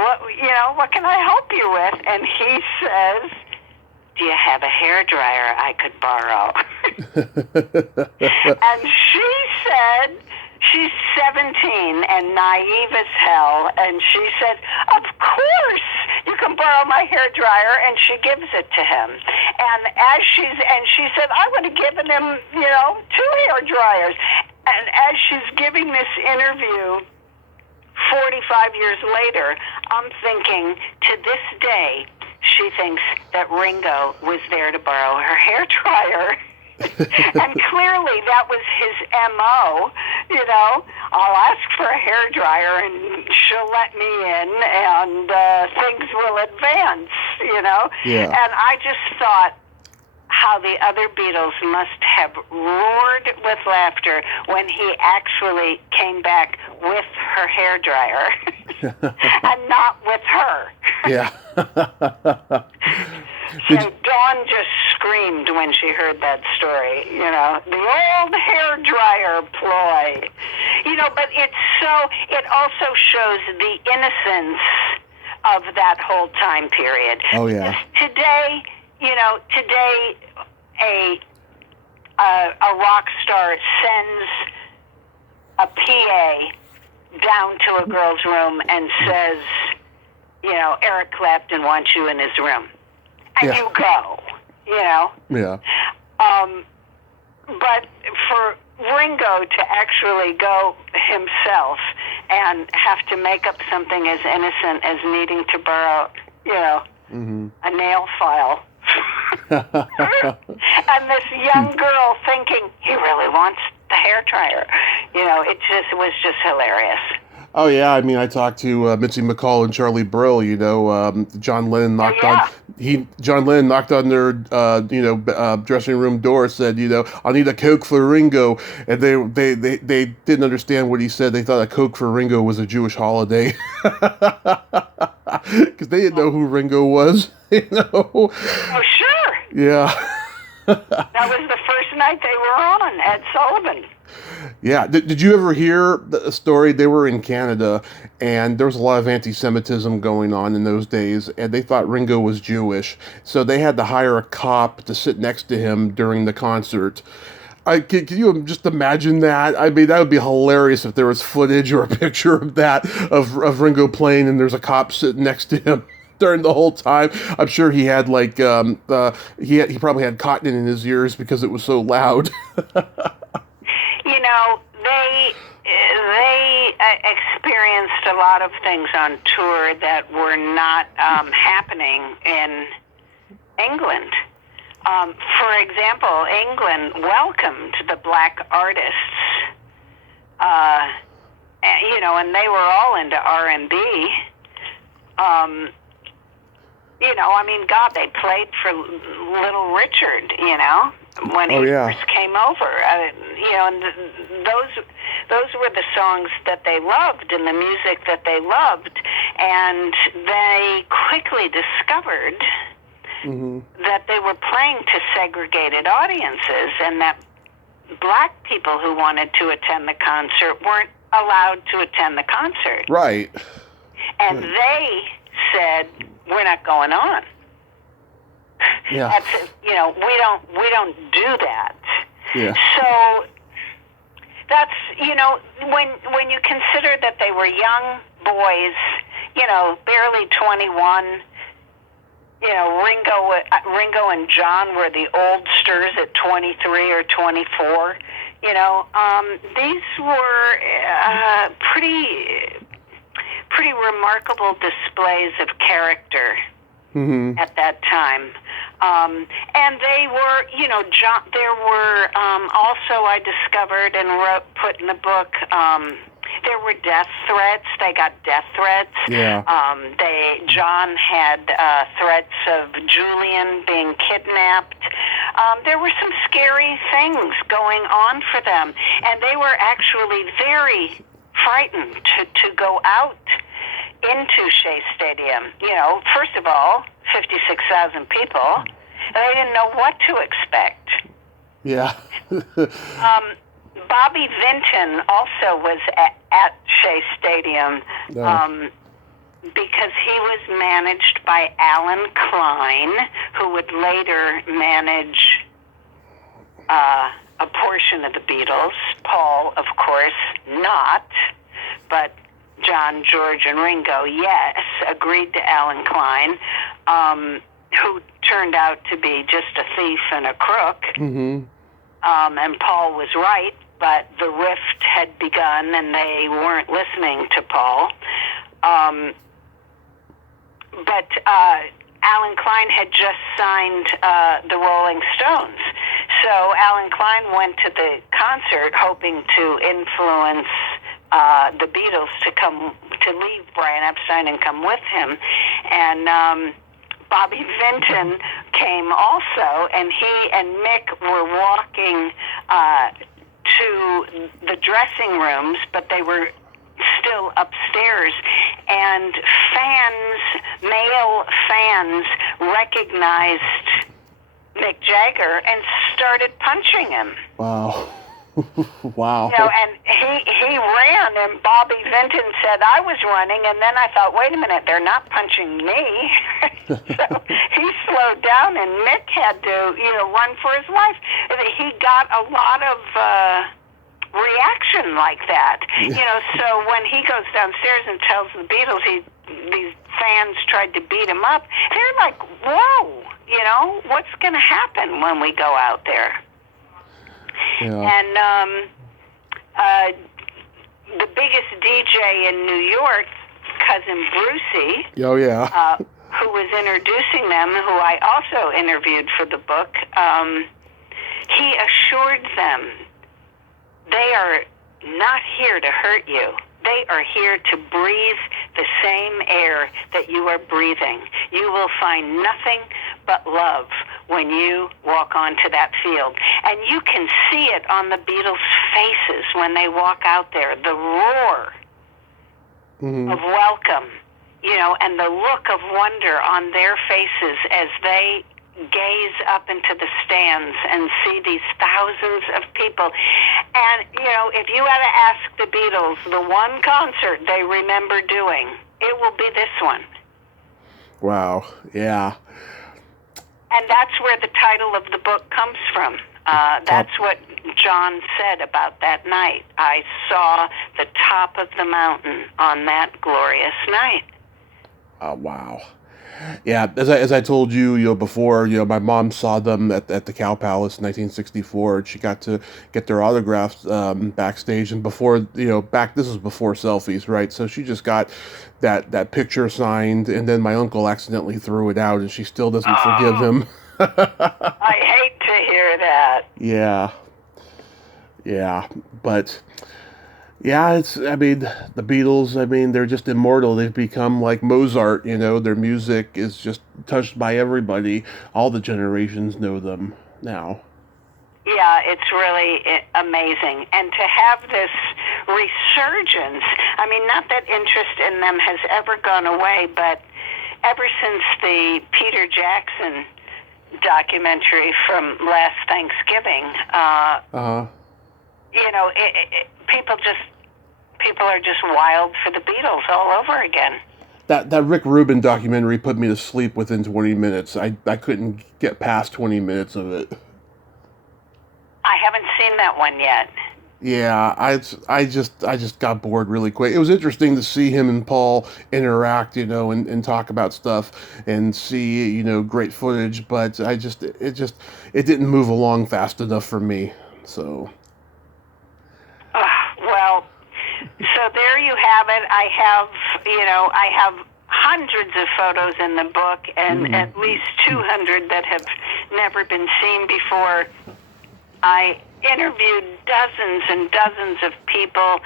what can I help you with? And he says, do you have a hairdryer I could borrow? And she said, she's 17 and naive as hell, and she said, of course, you can borrow my hairdryer, and she gives it to him. And she said, I would have given him, 2 hairdryers. And as she's giving this interview 45 years later, I'm thinking, to this day, she thinks that Ringo was there to borrow her hairdryer. And clearly that was his M.O., I'll ask for a hairdryer and she'll let me in and things will advance, Yeah. And I just thought how the other Beatles must have roared with laughter when he actually came back with her hairdryer and not with her. Yeah. So Dawn just screamed when she heard that story, the old hairdryer ploy. But it also shows the innocence of that whole time period. Oh, yeah. Today, a rock star sends a PA down to a girl's room and says, Eric Clapton wants you in his room. And you go, Yeah. But for Ringo to actually go himself and have to make up something as innocent as needing to borrow, a nail file. And this young girl thinking he really wants the hair dryer. It was just hilarious. Oh, yeah. I mean, I talked to Mitzi McCall and Charlie Brill. John Lennon knocked on their dressing room door. Said, I need a Coke for Ringo, and they didn't understand what he said. They thought a Coke for Ringo was a Jewish holiday because they didn't know who Ringo was. Oh, sure. Yeah. That was the first night they were on, Ed Sullivan. Yeah. Did you ever hear the story? They were in Canada, and there was a lot of anti-Semitism going on in those days, and they thought Ringo was Jewish, so they had to hire a cop to sit next to him during the concert. Can you just imagine that? I mean, that would be hilarious if there was footage or a picture of that, of Ringo playing, and there's a cop sitting next to him during the whole time. I'm sure he had like he probably had cotton in his ears because it was so loud. You know, they experienced a lot of things on tour that were not happening in England. For example, England welcomed the black artists, you know, and they were all into R&B. You know, I mean, God, they played for Little Richard, you know, when he first came over. You know, and those were the songs that they loved and the music that they loved. And they quickly discovered that they were playing to segregated audiences and that black people who wanted to attend the concert weren't allowed to attend the concert. Right. And they said, we're not going on. Yeah. That's, you know, we don't do that. Yeah. So that's, you know, when you consider that they were young boys, you know, barely 21, you know, Ringo and John were the oldsters at 23 or 24. You know, these were pretty remarkable displays of character at that time. And they were, you know, there were also, I discovered and put in the book, there were death threats. They got death threats. Yeah. John had threats of Julian being kidnapped. There were some scary things going on for them, and they were actually very frightened to go out into Shea Stadium. You know, first of all, 56,000 people. They didn't know what to expect. Yeah. Bobby Vinton also was at Shea Stadium because he was managed by Alan Klein, who would later manage a portion of the Beatles. Paul, of course, not, but John, George, and Ringo, yes, agreed to Alan Klein, who turned out to be just a thief and a crook. And Paul was right, but the rift had begun and they weren't listening to Paul. But Alan Klein had just signed the Rolling Stones. So Alan Klein went to the concert hoping to influence the Beatles to leave Brian Epstein and come with him. And Bobby Vinton came also, and he and Mick were walking to the dressing rooms, but they were still upstairs, and male fans recognized Mick Jagger and started punching him. Wow. Wow. You know, and he ran, and Bobby Vinton said, I was running, and then I thought, wait a minute, they're not punching me. So he slowed down, and Mick had to, you know, run for his life. He got a lot of reaction like that. You know, so when he goes downstairs and tells the Beatles these fans tried to beat him up, they're like, whoa, you know, what's going to happen when we go out there? Yeah. And the biggest DJ in New York, Cousin Brucey, who was introducing them, who I also interviewed for the book, he assured them, they are not here to hurt you. They are here to breathe the same air that you are breathing. You will find nothing but love when you walk onto that field. And you can see it on the Beatles' faces when they walk out there, the roar of welcome, you know, and the look of wonder on their faces as they gaze up into the stands and see these thousands of people. And, you know, if you had to ask the Beatles the one concert they remember doing, it will be this one. Wow, yeah. And that's where the title of the book comes from. That's what John said about that night. I saw the top of the mountain on that glorious night. Oh, wow. Yeah, as I told you, before, my mom saw them at the Cow Palace in 1964, and she got to get their autographs backstage. And before, this was before selfies, right? So she just got that picture signed, and then my uncle accidentally threw it out, and she still doesn't forgive Oh, him. I hate to hear that. Yeah, yeah, but. Yeah, I mean, the Beatles, I mean, they're just immortal. They've become like Mozart, their music is just touched by everybody. All the generations know them now. Yeah, it's really amazing. And to have this resurgence, I mean, not that interest in them has ever gone away, but ever since the Peter Jackson documentary from last Thanksgiving, Uh-huh. People are just wild for the Beatles all over again. That Rick Rubin documentary put me to sleep within 20 minutes. I couldn't get past 20 minutes of it. I haven't seen that one yet. Yeah, I just got bored really quick. It was interesting to see him and Paul interact, and talk about stuff and see, great footage, but it didn't move along fast enough for me. So. Well, so there you have it. I have hundreds of photos in the book, and at least 200 that have never been seen before. I interviewed dozens and dozens of people,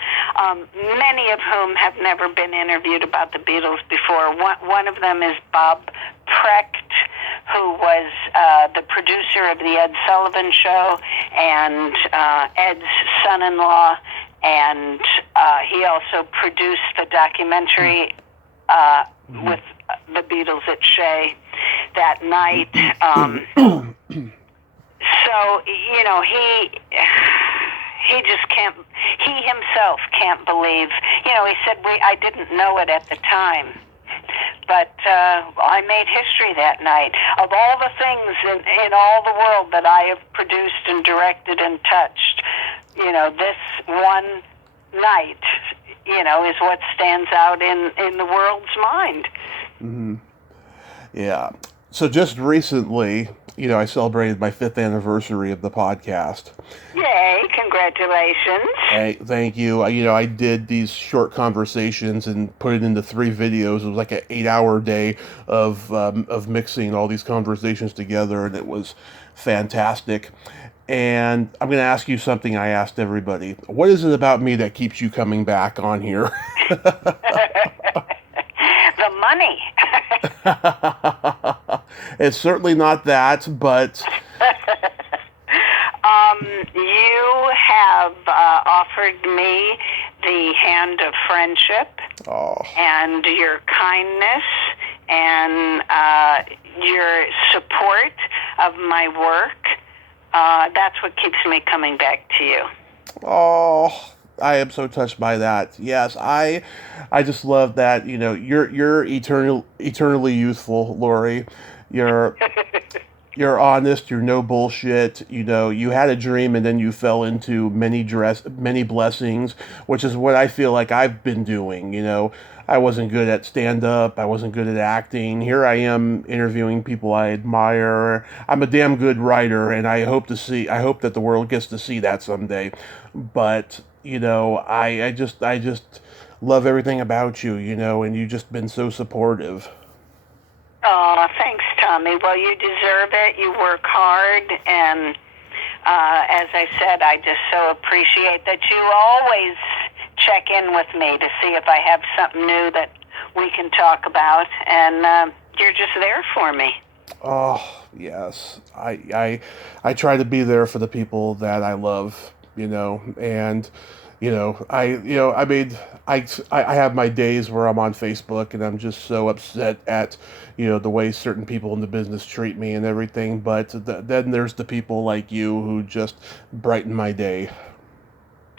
many of whom have never been interviewed about the Beatles before. One of them is Bob Precht, who was the producer of the Ed Sullivan Show and Ed's son-in-law, and he also produced the documentary with the Beatles at Shea that night. So, he just can't, he himself can't believe, he said, I didn't know it at the time, but I made history that night. Of all the things in all the world that I have produced and directed and touched, this one night, is what stands out in the world's mind. Mm-hmm. Yeah. So just recently, I celebrated my 5th anniversary of the podcast. Yay, congratulations. Hey, thank you. I did these short conversations and put it into 3 videos. It was like an 8-hour day of mixing all these conversations together, and it was fantastic. And I'm going to ask you something I asked everybody. What is it about me that keeps you coming back on here? The money. It's certainly not that, but... You have offered me the hand of friendship and your kindness and your support of my work. That's what keeps me coming back to you. Oh, I am so touched by that. Yes, I just love that. You're eternally youthful, Laurie. You're honest. You're no bullshit. You had a dream and then you fell into many blessings, which is what I feel like I've been doing. I wasn't good at stand-up. I wasn't good at acting. Here I am interviewing people I admire. I'm a damn good writer, and I hope that the world gets to see that someday. But, I just love everything about you, and you've just been so supportive. Oh, thanks, Tommy. Well, you deserve it. You work hard, and as I said, I just so appreciate that you always check in with me to see if I have something new that we can talk about, and you're just there for me. Oh, yes. I try to be there for the people that I love, and I have my days where I'm on Facebook and I'm just so upset at, the way certain people in the business treat me and everything. But then there's the people like you who just brighten my day.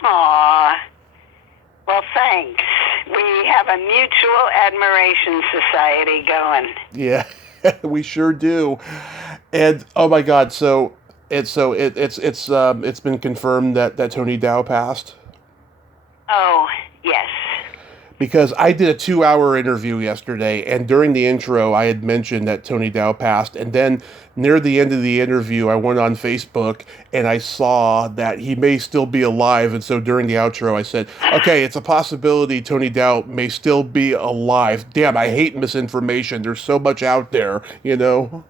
Aw. Well, thanks. We have a mutual admiration society going. Yeah, we sure do. And oh my God, so it's been confirmed that Tony Dow passed. Oh, yes. because I did a 2-hour interview yesterday, and during the intro, I had mentioned that Tony Dow passed, and then near the end of the interview, I went on Facebook, and I saw that he may still be alive, and so during the outro, I said, okay, it's a possibility Tony Dow may still be alive. Damn, I hate misinformation. There's so much out there, you know?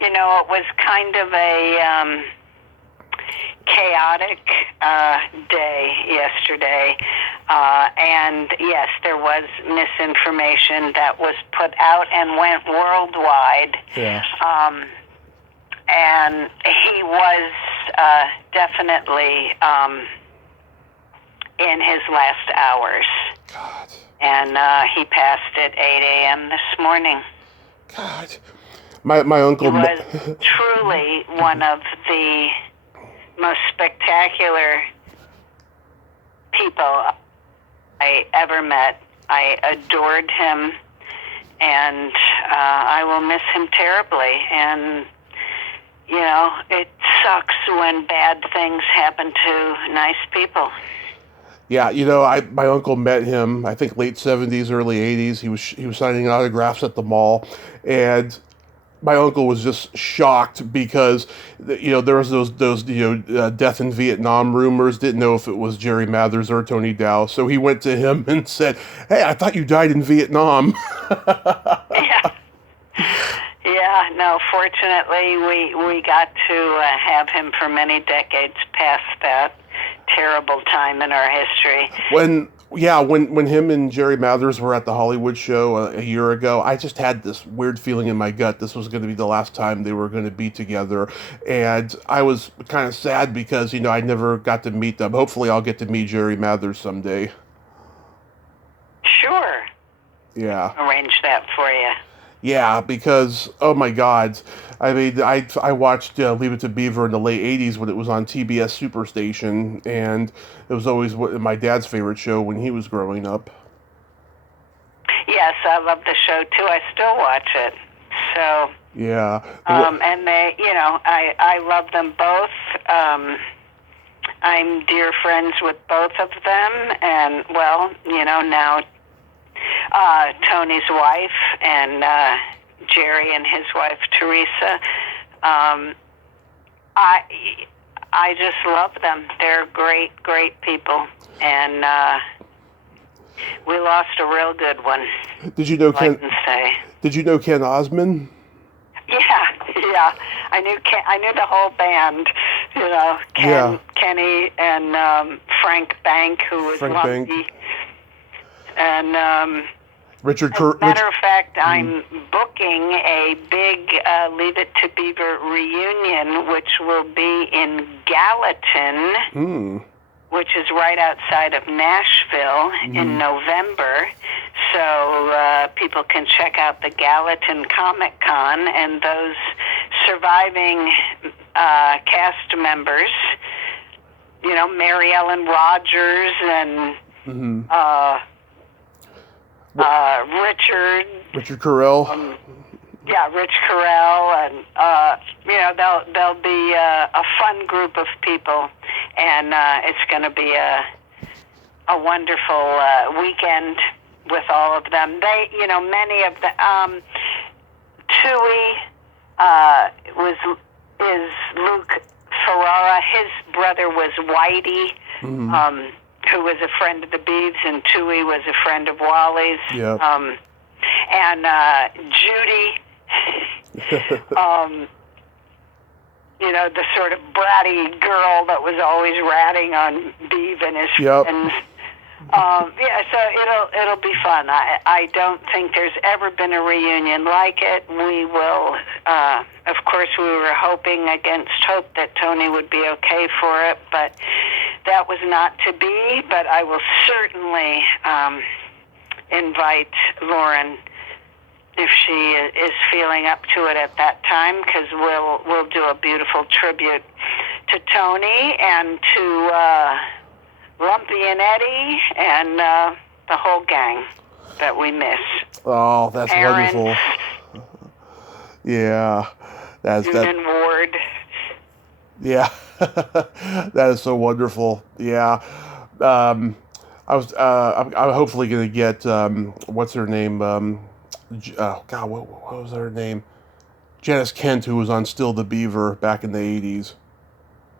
You know, it was kind of a chaotic day yesterday. And yes, there was misinformation that was put out and went worldwide. Yeah. And he was definitely in his last hours. God. And he passed at 8 a.m. this morning. God. My uncle... He was truly one of the most spectacular people I ever met. I adored him, and I will miss him terribly. And, you know, it sucks when bad things happen to nice people. Yeah, you know, my uncle met him, I think late 70s, early 80s. He was signing autographs at the mall, and my uncle was just shocked because, you know, there was those death in Vietnam rumors. Didn't know if it was Jerry Mathers or Tony Dow. So he went to him and said, "Hey, I thought you died in Vietnam." Yeah. Yeah. No. Fortunately, we got to have him for many decades past that terrible time in our history. When him and Jerry Mathers were at the Hollywood show a year ago, I just had this weird feeling in my gut this was going to be the last time they were going to be together. And I was kind of sad because, you know, I never got to meet them. Hopefully I'll get to meet Jerry Mathers someday. Sure. Yeah. Arrange that for you. Yeah, because, oh my God. I mean, I watched Leave It to Beaver in the late 80s when it was on TBS Superstation, and it was always my dad's favorite show when he was growing up. Yes, I love the show, too. I still watch it. So, yeah. And they, you know, I love them both. I'm dear friends with both of them, and, well, you know, now Tony's wife and Jerry and his wife Teresa. I just love them. They're great people, and we lost a real good one. Did you know Ken? Did you know Ken Osmond? Yeah. I knew the whole band. You know, Kenny and Frank Bank, who was lovely. And Richard. Matter of fact, I'm booking a big Leave It to Beaver reunion, which will be in Gallatin, which is right outside of Nashville, in November. So people can check out the Gallatin Comic Con, and those surviving cast members, you know, Mary Ellen Rogers and Richard Carell. Rich Carell, and you know, they'll be a fun group of people, and it's going to be a wonderful weekend with all of them. They, you know, many of the Tui is Luke Ferrara. His brother was Whitey. Who was a friend of the Beeves, and Tui was a friend of Wally's. Yep. And Judy, you know, the sort of bratty girl that was always ratting on Beeve and his friends. So it'll be fun. I don't think there's ever been a reunion like it. We will, of course, we were hoping against hope that Tony would be okay for it, but that was not to be. But I will certainly invite Lauren if she is feeling up to it at that time, because we'll do a beautiful tribute to Tony and to Lumpy and Eddie and the whole gang that we miss. Oh, that's Aaron, wonderful. Yeah, that's Newman Ward. Yeah, that is so wonderful. Yeah, I'm hopefully gonna get what's her name? Oh God, what was her name? Janice Kent, who was on Still the Beaver back in the '80s.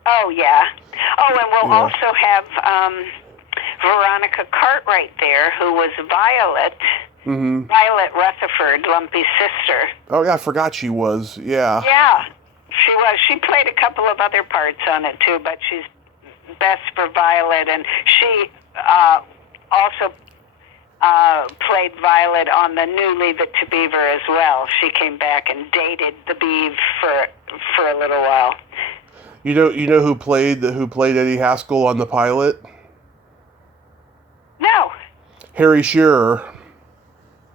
Oh, yeah. Oh, and we'll Yeah. also have Veronica Cartwright there, who was Violet. Mm-hmm. Violet Rutherford, Lumpy's sister. Oh yeah, I forgot she was. Yeah. Yeah, she was. She played a couple of other parts on it too, but she's best for Violet, and she also played Violet on the new Leave It to Beaver as well. She came back and dated the Beav for a little while. You know who played Eddie Haskell on the pilot? No. Harry Shearer.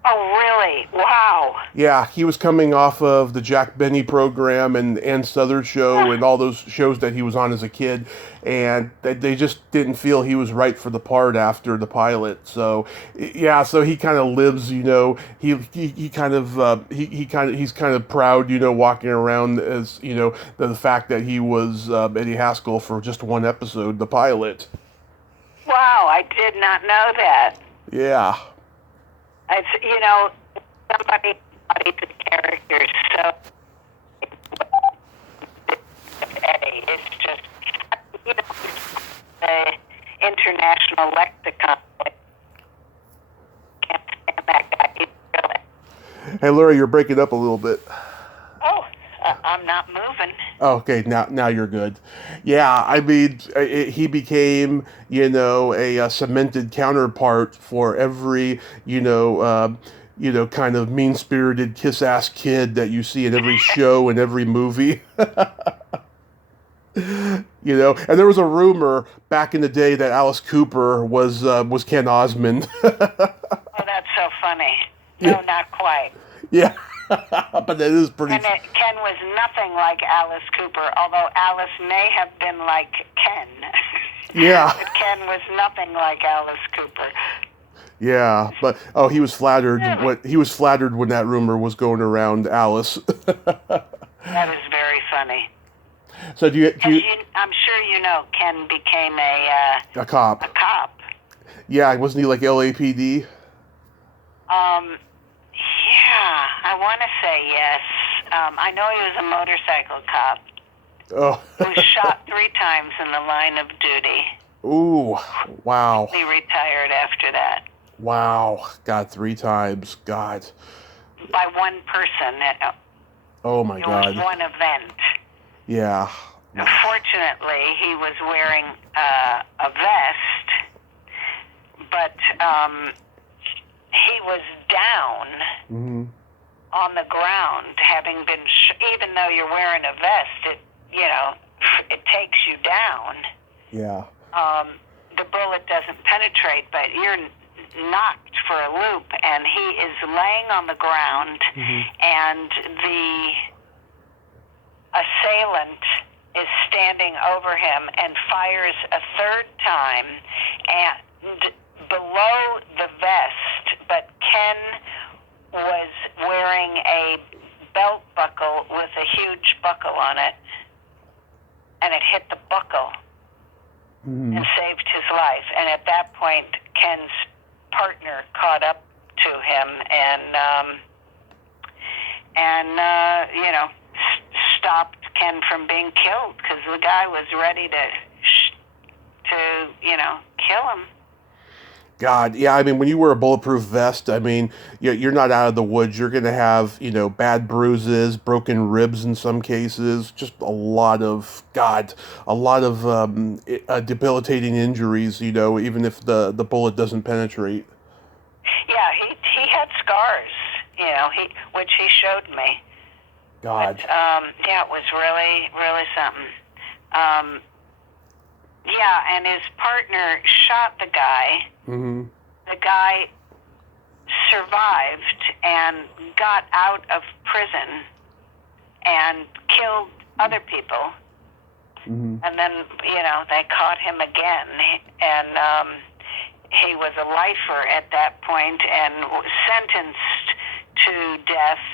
Oh, really? Wow. Yeah, he was coming off of the Jack Benny program and Ann Sothern show and all those shows that he was on as a kid, and they just didn't feel he was right for the part after the pilot. So, yeah, so he kind of lives, he kind of he's kind of proud, walking around as the fact that he was Eddie Haskell for just one episode, the pilot. Wow, I did not know that. Yeah. It's, somebody embodied the character so Eddie. It's just, the international lexicon. Can't stand that guy. He's really. Hey, Laurie, you're breaking up a little bit. Oh, I'm not moving. Oh, okay, now you're good. Yeah, I mean, he became, a cemented counterpart for every, kind of mean-spirited kiss-ass kid that you see in every show and every movie. And there was a rumor back in the day that Alice Cooper was Ken Osmond. Oh, that's so funny. No, not quite. Yeah, but that is pretty. And Ken was nothing like Alice Cooper, although Alice may have been like Ken. Yeah. But Ken was nothing like Alice Cooper. Yeah, but he was flattered. He was flattered when that rumor was going around Alice. That is very funny. So do you I'm sure you know Ken became a cop? A cop. Yeah, wasn't he like LAPD? Yeah, I want to say yes. I know he was a motorcycle cop. Oh. He was shot 3 times in the line of duty. Ooh, wow. He retired after that. Wow, God, 3 times, God. By one person. Oh my God. It was one event. Yeah. Fortunately, he was wearing a vest, but he was down on the ground, having been, even though you're wearing a vest, it takes you down. Yeah. The bullet doesn't penetrate, but you're knocked for a loop, and he is laying on the ground, and the assailant is standing over him and fires a 3rd time, and below the vest, but Ken was wearing a belt buckle with a huge buckle on it, and it hit the buckle and saved his life. And at that point, Ken's partner caught up to him and stopped Ken from being killed, because the guy was ready to kill him. God, yeah, I mean, when you wear a bulletproof vest, I mean, you're not out of the woods. You're going to have, bad bruises, broken ribs in some cases, just a lot of debilitating injuries, even if the bullet doesn't penetrate. Yeah, he had scars, which he showed me. God. But, it was really, really something. Yeah, and his partner shot the guy. The guy survived and got out of prison and killed other people. And then, they caught him again. And he was a lifer at that point and sentenced to death.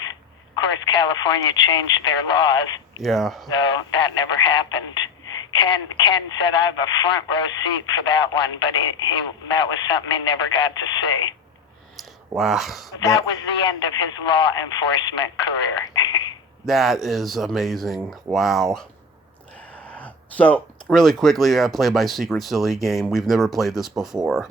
Of course, California changed their laws. Yeah. So that never happened. Ken said I have a front row seat for that one, but he that was something he never got to see. Wow. That was the end of his law enforcement career. That is amazing. Wow. So, really quickly, I played my secret silly game. We've never played this before.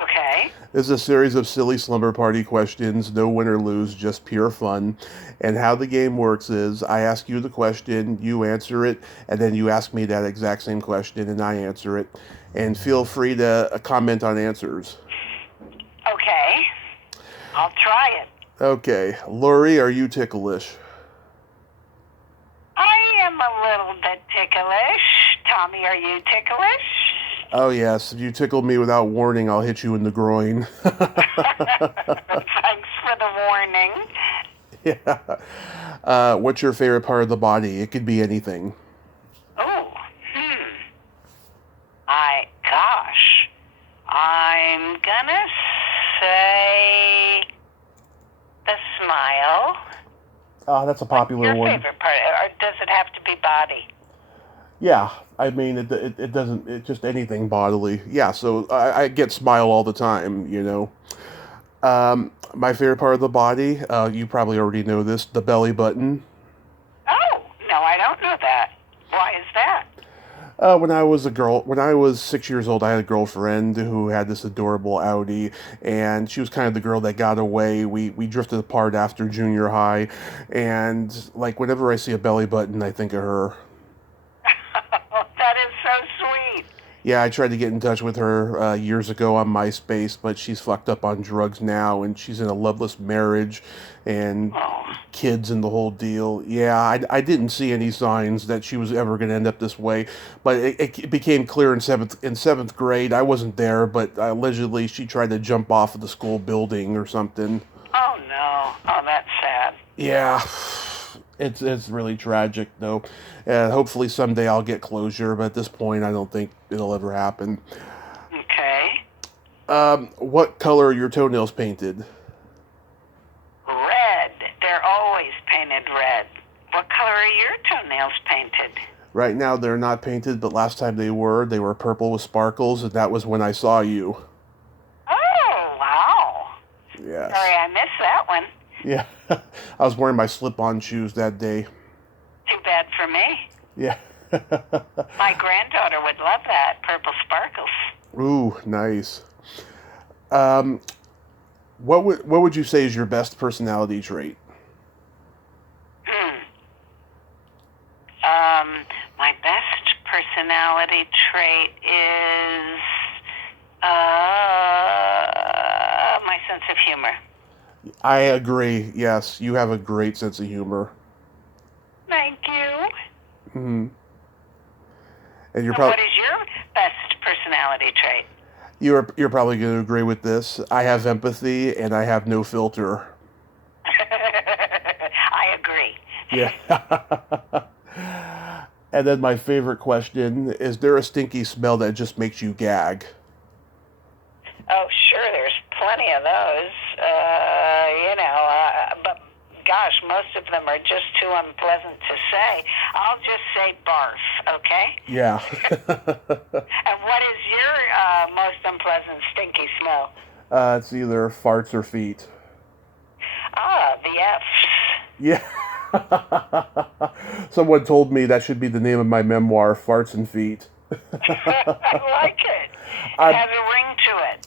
Okay. This is a series of silly slumber party questions, no win or lose, just pure fun. And how the game works is I ask you the question, you answer it, and then you ask me that exact same question, and I answer it. And feel free to comment on answers. Okay. I'll try it. Okay. Laurie, are you ticklish? I am a little bit ticklish. Tommy, are you ticklish? Oh, yes. If you tickle me without warning, I'll hit you in the groin. Thanks for the warning. Yeah. What's your favorite part of the body? It could be anything. Oh, gosh. I'm gonna say the smile. Oh, that's a popular Your one. favorite part, or does it have to be body? Yeah, I mean, it doesn't, it's just anything bodily. Yeah, so I get smile all the time, you know. My favorite part of the body, you probably already know this, the belly button. Oh, no, I don't know that. Why is that? When I was 6 years old, I had a girlfriend who had this adorable Audi, and she was kind of the girl that got away. We drifted apart after junior high, and like whenever I see a belly button, I think of her. That is so sweet. Yeah, I tried to get in touch with her years ago on MySpace, but she's fucked up on drugs now, and she's in a loveless marriage, and kids and the whole deal. Yeah, I didn't see any signs that she was ever going to end up this way, but it became clear in seventh grade. I wasn't there, but allegedly she tried to jump off of the school building or something. Oh no! Oh, that's sad. Yeah. It's really tragic, though. Hopefully someday I'll get closure, but at this point I don't think it'll ever happen. Okay. What color are your toenails painted? Red. They're always painted red. What color are your toenails painted? Right now they're not painted, but last time they were purple with sparkles, and that was when I saw you. Oh, wow. Yes. Sorry, I missed that one. Yeah. I was wearing my slip-on shoes that day. Too bad for me. Yeah. My granddaughter would love that, purple sparkles. Ooh, nice. What would you say is your best personality trait? My best personality trait is my sense of humor. I agree. Yes, you have a great sense of humor. Thank you. Mm-hmm. And you're What is your best personality trait? You're probably going to agree with this. I have empathy and I have no filter. I agree. Yeah. And then my favorite question, is there a stinky smell that just makes you gag? Oh, sure, there's plenty of those. But gosh, most of them are just too unpleasant to say. I'll just say barf, okay? Yeah. And what is your most unpleasant stinky smell? It's either farts or feet. Ah, the F's. Yeah. Someone told me that should be the name of my memoir, Farts and Feet. I like it. It has a ring to it.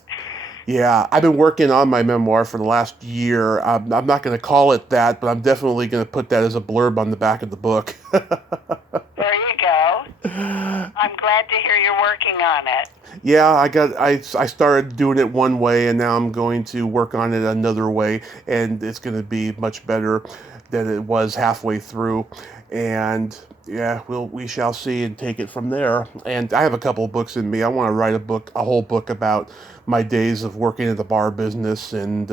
Yeah, I've been working on my memoir for the last year. I'm not going to call it that, but I'm definitely going to put that as a blurb on the back of the book. There you go. I'm glad to hear you're working on it. Yeah, I started doing it one way, and now I'm going to work on it another way, and it's going to be much better than it was halfway through. And yeah, we shall see and take it from there. And I have a couple of books in me. I want to write a whole book about my days of working in the bar business and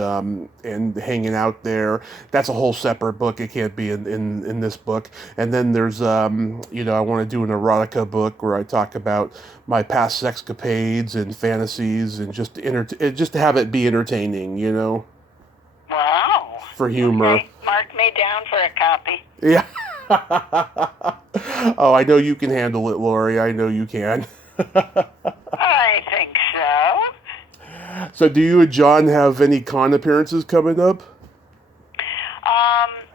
hanging out there. That's a whole separate book. It can't be in this book. And then there's I want to do an erotica book where I talk about my past sexcapades and fantasies and just to have it be entertaining, Wow. for humor. Okay. Mark me down for a copy. Yeah. Oh, I know you can handle it, Laurie. I know you can. I think so. So, do you and John have any con appearances coming up?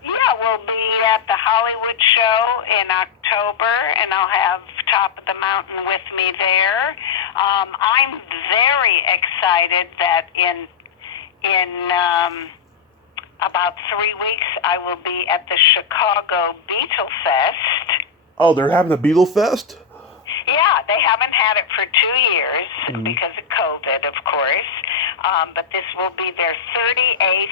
Yeah, we'll be at the Hollywood show in October, and I'll have Top of the Mountain with me there. I'm very excited that in about 3 weeks I will be at the Chicago Beetle Fest. Oh, they're having a Beetle Fest? Yeah, they haven't had it for 2 years Mm-hmm. because of COVID, of course. But this will be their 38th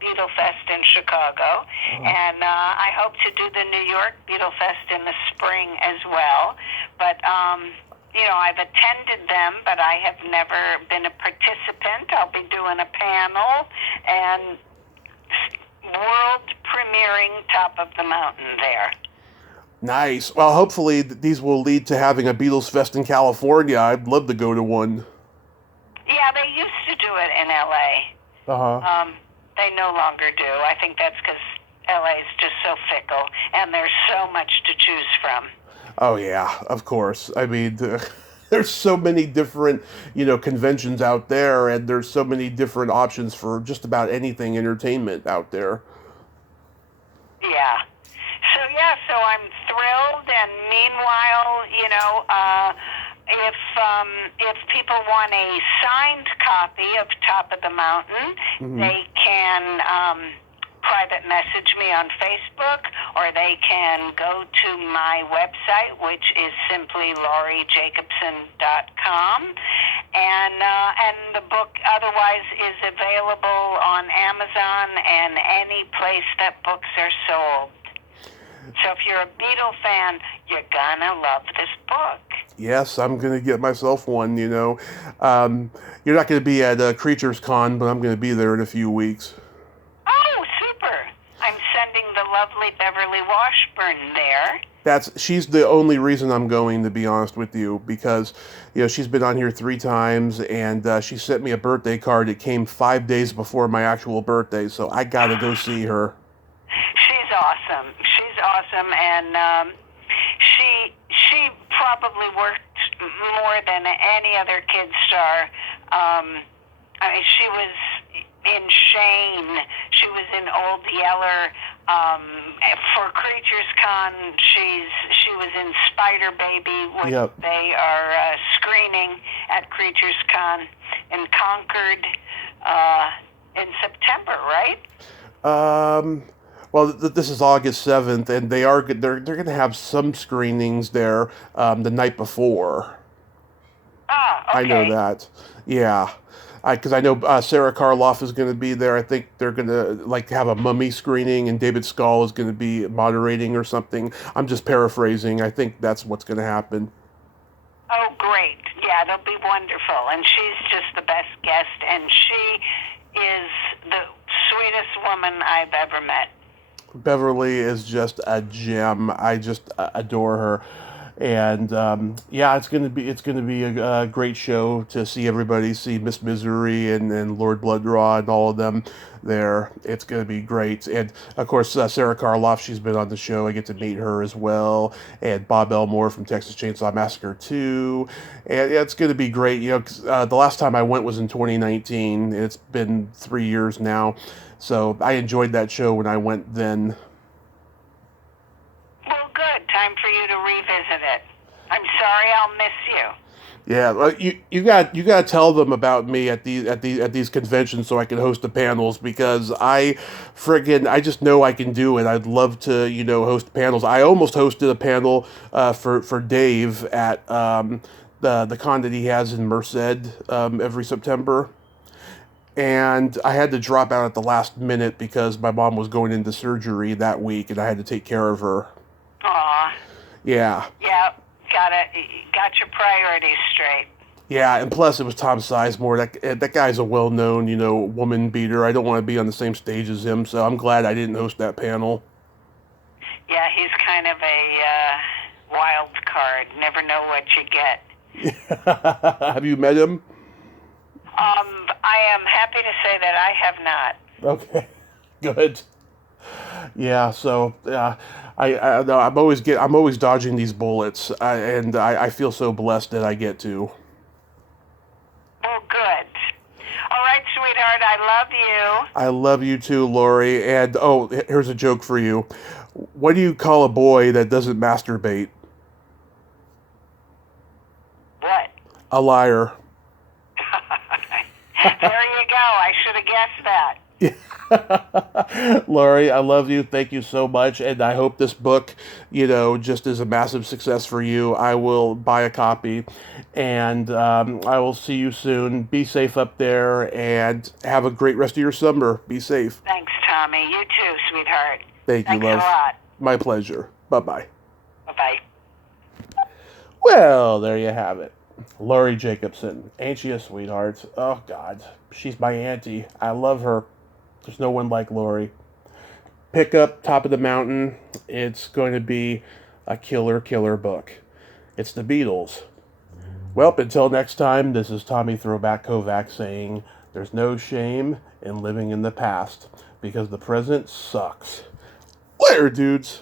Beetle Fest in Chicago. And I hope to do the New York Beetle Fest in the spring as well. But, I've attended them, but I have never been a participant. I'll be doing a panel and world premiering Top of the Mountain there. Nice. Well, hopefully these will lead to having a Beatles Fest in California. I'd love to go to one. Yeah, they used to do it in L.A. Uh-huh. They no longer do. I think that's because L.A. is just so fickle, and there's so much to choose from. Oh, yeah, of course. I mean, there's so many different, conventions out there, and there's so many different options for just about anything entertainment out there. Yeah. So I'm thrilled, and meanwhile, if people want a signed copy of Top of the Mountain, Mm-hmm. they can private message me on Facebook, or they can go to my website, which is simply lauriejacobson.com. And the book otherwise is available on Amazon and any place that books are sold. So if you're a Beatle fan, you're gonna love this book. Yes, I'm going to get myself one, You're not going to be at Creatures Con, but I'm going to be there in a few weeks. Oh, super. I'm sending the lovely Beverly Washburn there. She's the only reason I'm going, to be honest with you, because, she's been on here 3 times, and she sent me a birthday card. It came 5 days before my actual birthday, so I got to go see her. She's awesome. And she probably worked more than any other kid star. She was in Shane. She was in Old Yeller. For Creatures Con, she was in Spider Baby, which Yep. they are screening at Creatures Con in Concord in September, right? Well, this is August 7th, and they're going to have some screenings there the night before. Ah, okay. I know that. Yeah. Because I know Sarah Karloff is going to be there. I think they're going to have a Mummy screening, and David Scull is going to be moderating or something. I'm just paraphrasing. I think that's what's going to happen. Oh, great. Yeah, they'll be wonderful. And she's just the best guest, and she is the sweetest woman I've ever met. Beverly is just a gem. I just adore her. And it's gonna be a great show to see everybody, see Miss Misery and Lord Blood-Raw and all of them there. It's gonna be great. And of course, Sarah Karloff, she's been on the show. I get to meet her as well. And Bob Elmore from Texas Chainsaw Massacre 2. And it's gonna be great. 'Cause, the last time I went was in 2019. It's been 3 years now. So I enjoyed that show when I went then. Well, good. Time for you to revisit it. I'm sorry I'll miss you. Yeah, well, you got to tell them about me at these conventions so I can host the panels, because I just know I can do it. I'd love to host panels. I almost hosted a panel for Dave at the con that he has in Merced every September. And I had to drop out at the last minute because my mom was going into surgery that week, and I had to take care of her. Aw. Yeah. Yeah, got your priorities straight. Yeah, and plus it was Tom Sizemore. That guy's a well-known, woman beater. I don't want to be on the same stage as him, so I'm glad I didn't host that panel. Yeah, he's kind of a wild card. Never know what you get. Have you met him? I am happy to say that I have not. Okay, good. Yeah, so I'm always dodging these bullets, and I feel so blessed that I get to. Oh, good. All right, sweetheart, I love you. I love you too, Laurie. And oh, here's a joke for you. What do you call a boy that doesn't masturbate? What? A liar. There you go. I should have guessed that. Laurie, I love you. Thank you so much. And I hope this book, just is a massive success for you. I will buy a copy. And I will see you soon. Be safe up there and have a great rest of your summer. Be safe. Thanks, Tommy. You too, sweetheart. Thank you, Thanks love. a lot. My pleasure. Bye-bye. Bye-bye. Well, there you have it. Laurie Jacobson. Ain't she a sweetheart? Oh, God. She's my auntie. I love her. There's no one like Laurie. Pick up Top of the Mountain. It's going to be a killer book. It's the Beatles. Well, until next time, this is Tommy Throwback Kovac saying there's no shame in living in the past because the present sucks. Later, dudes.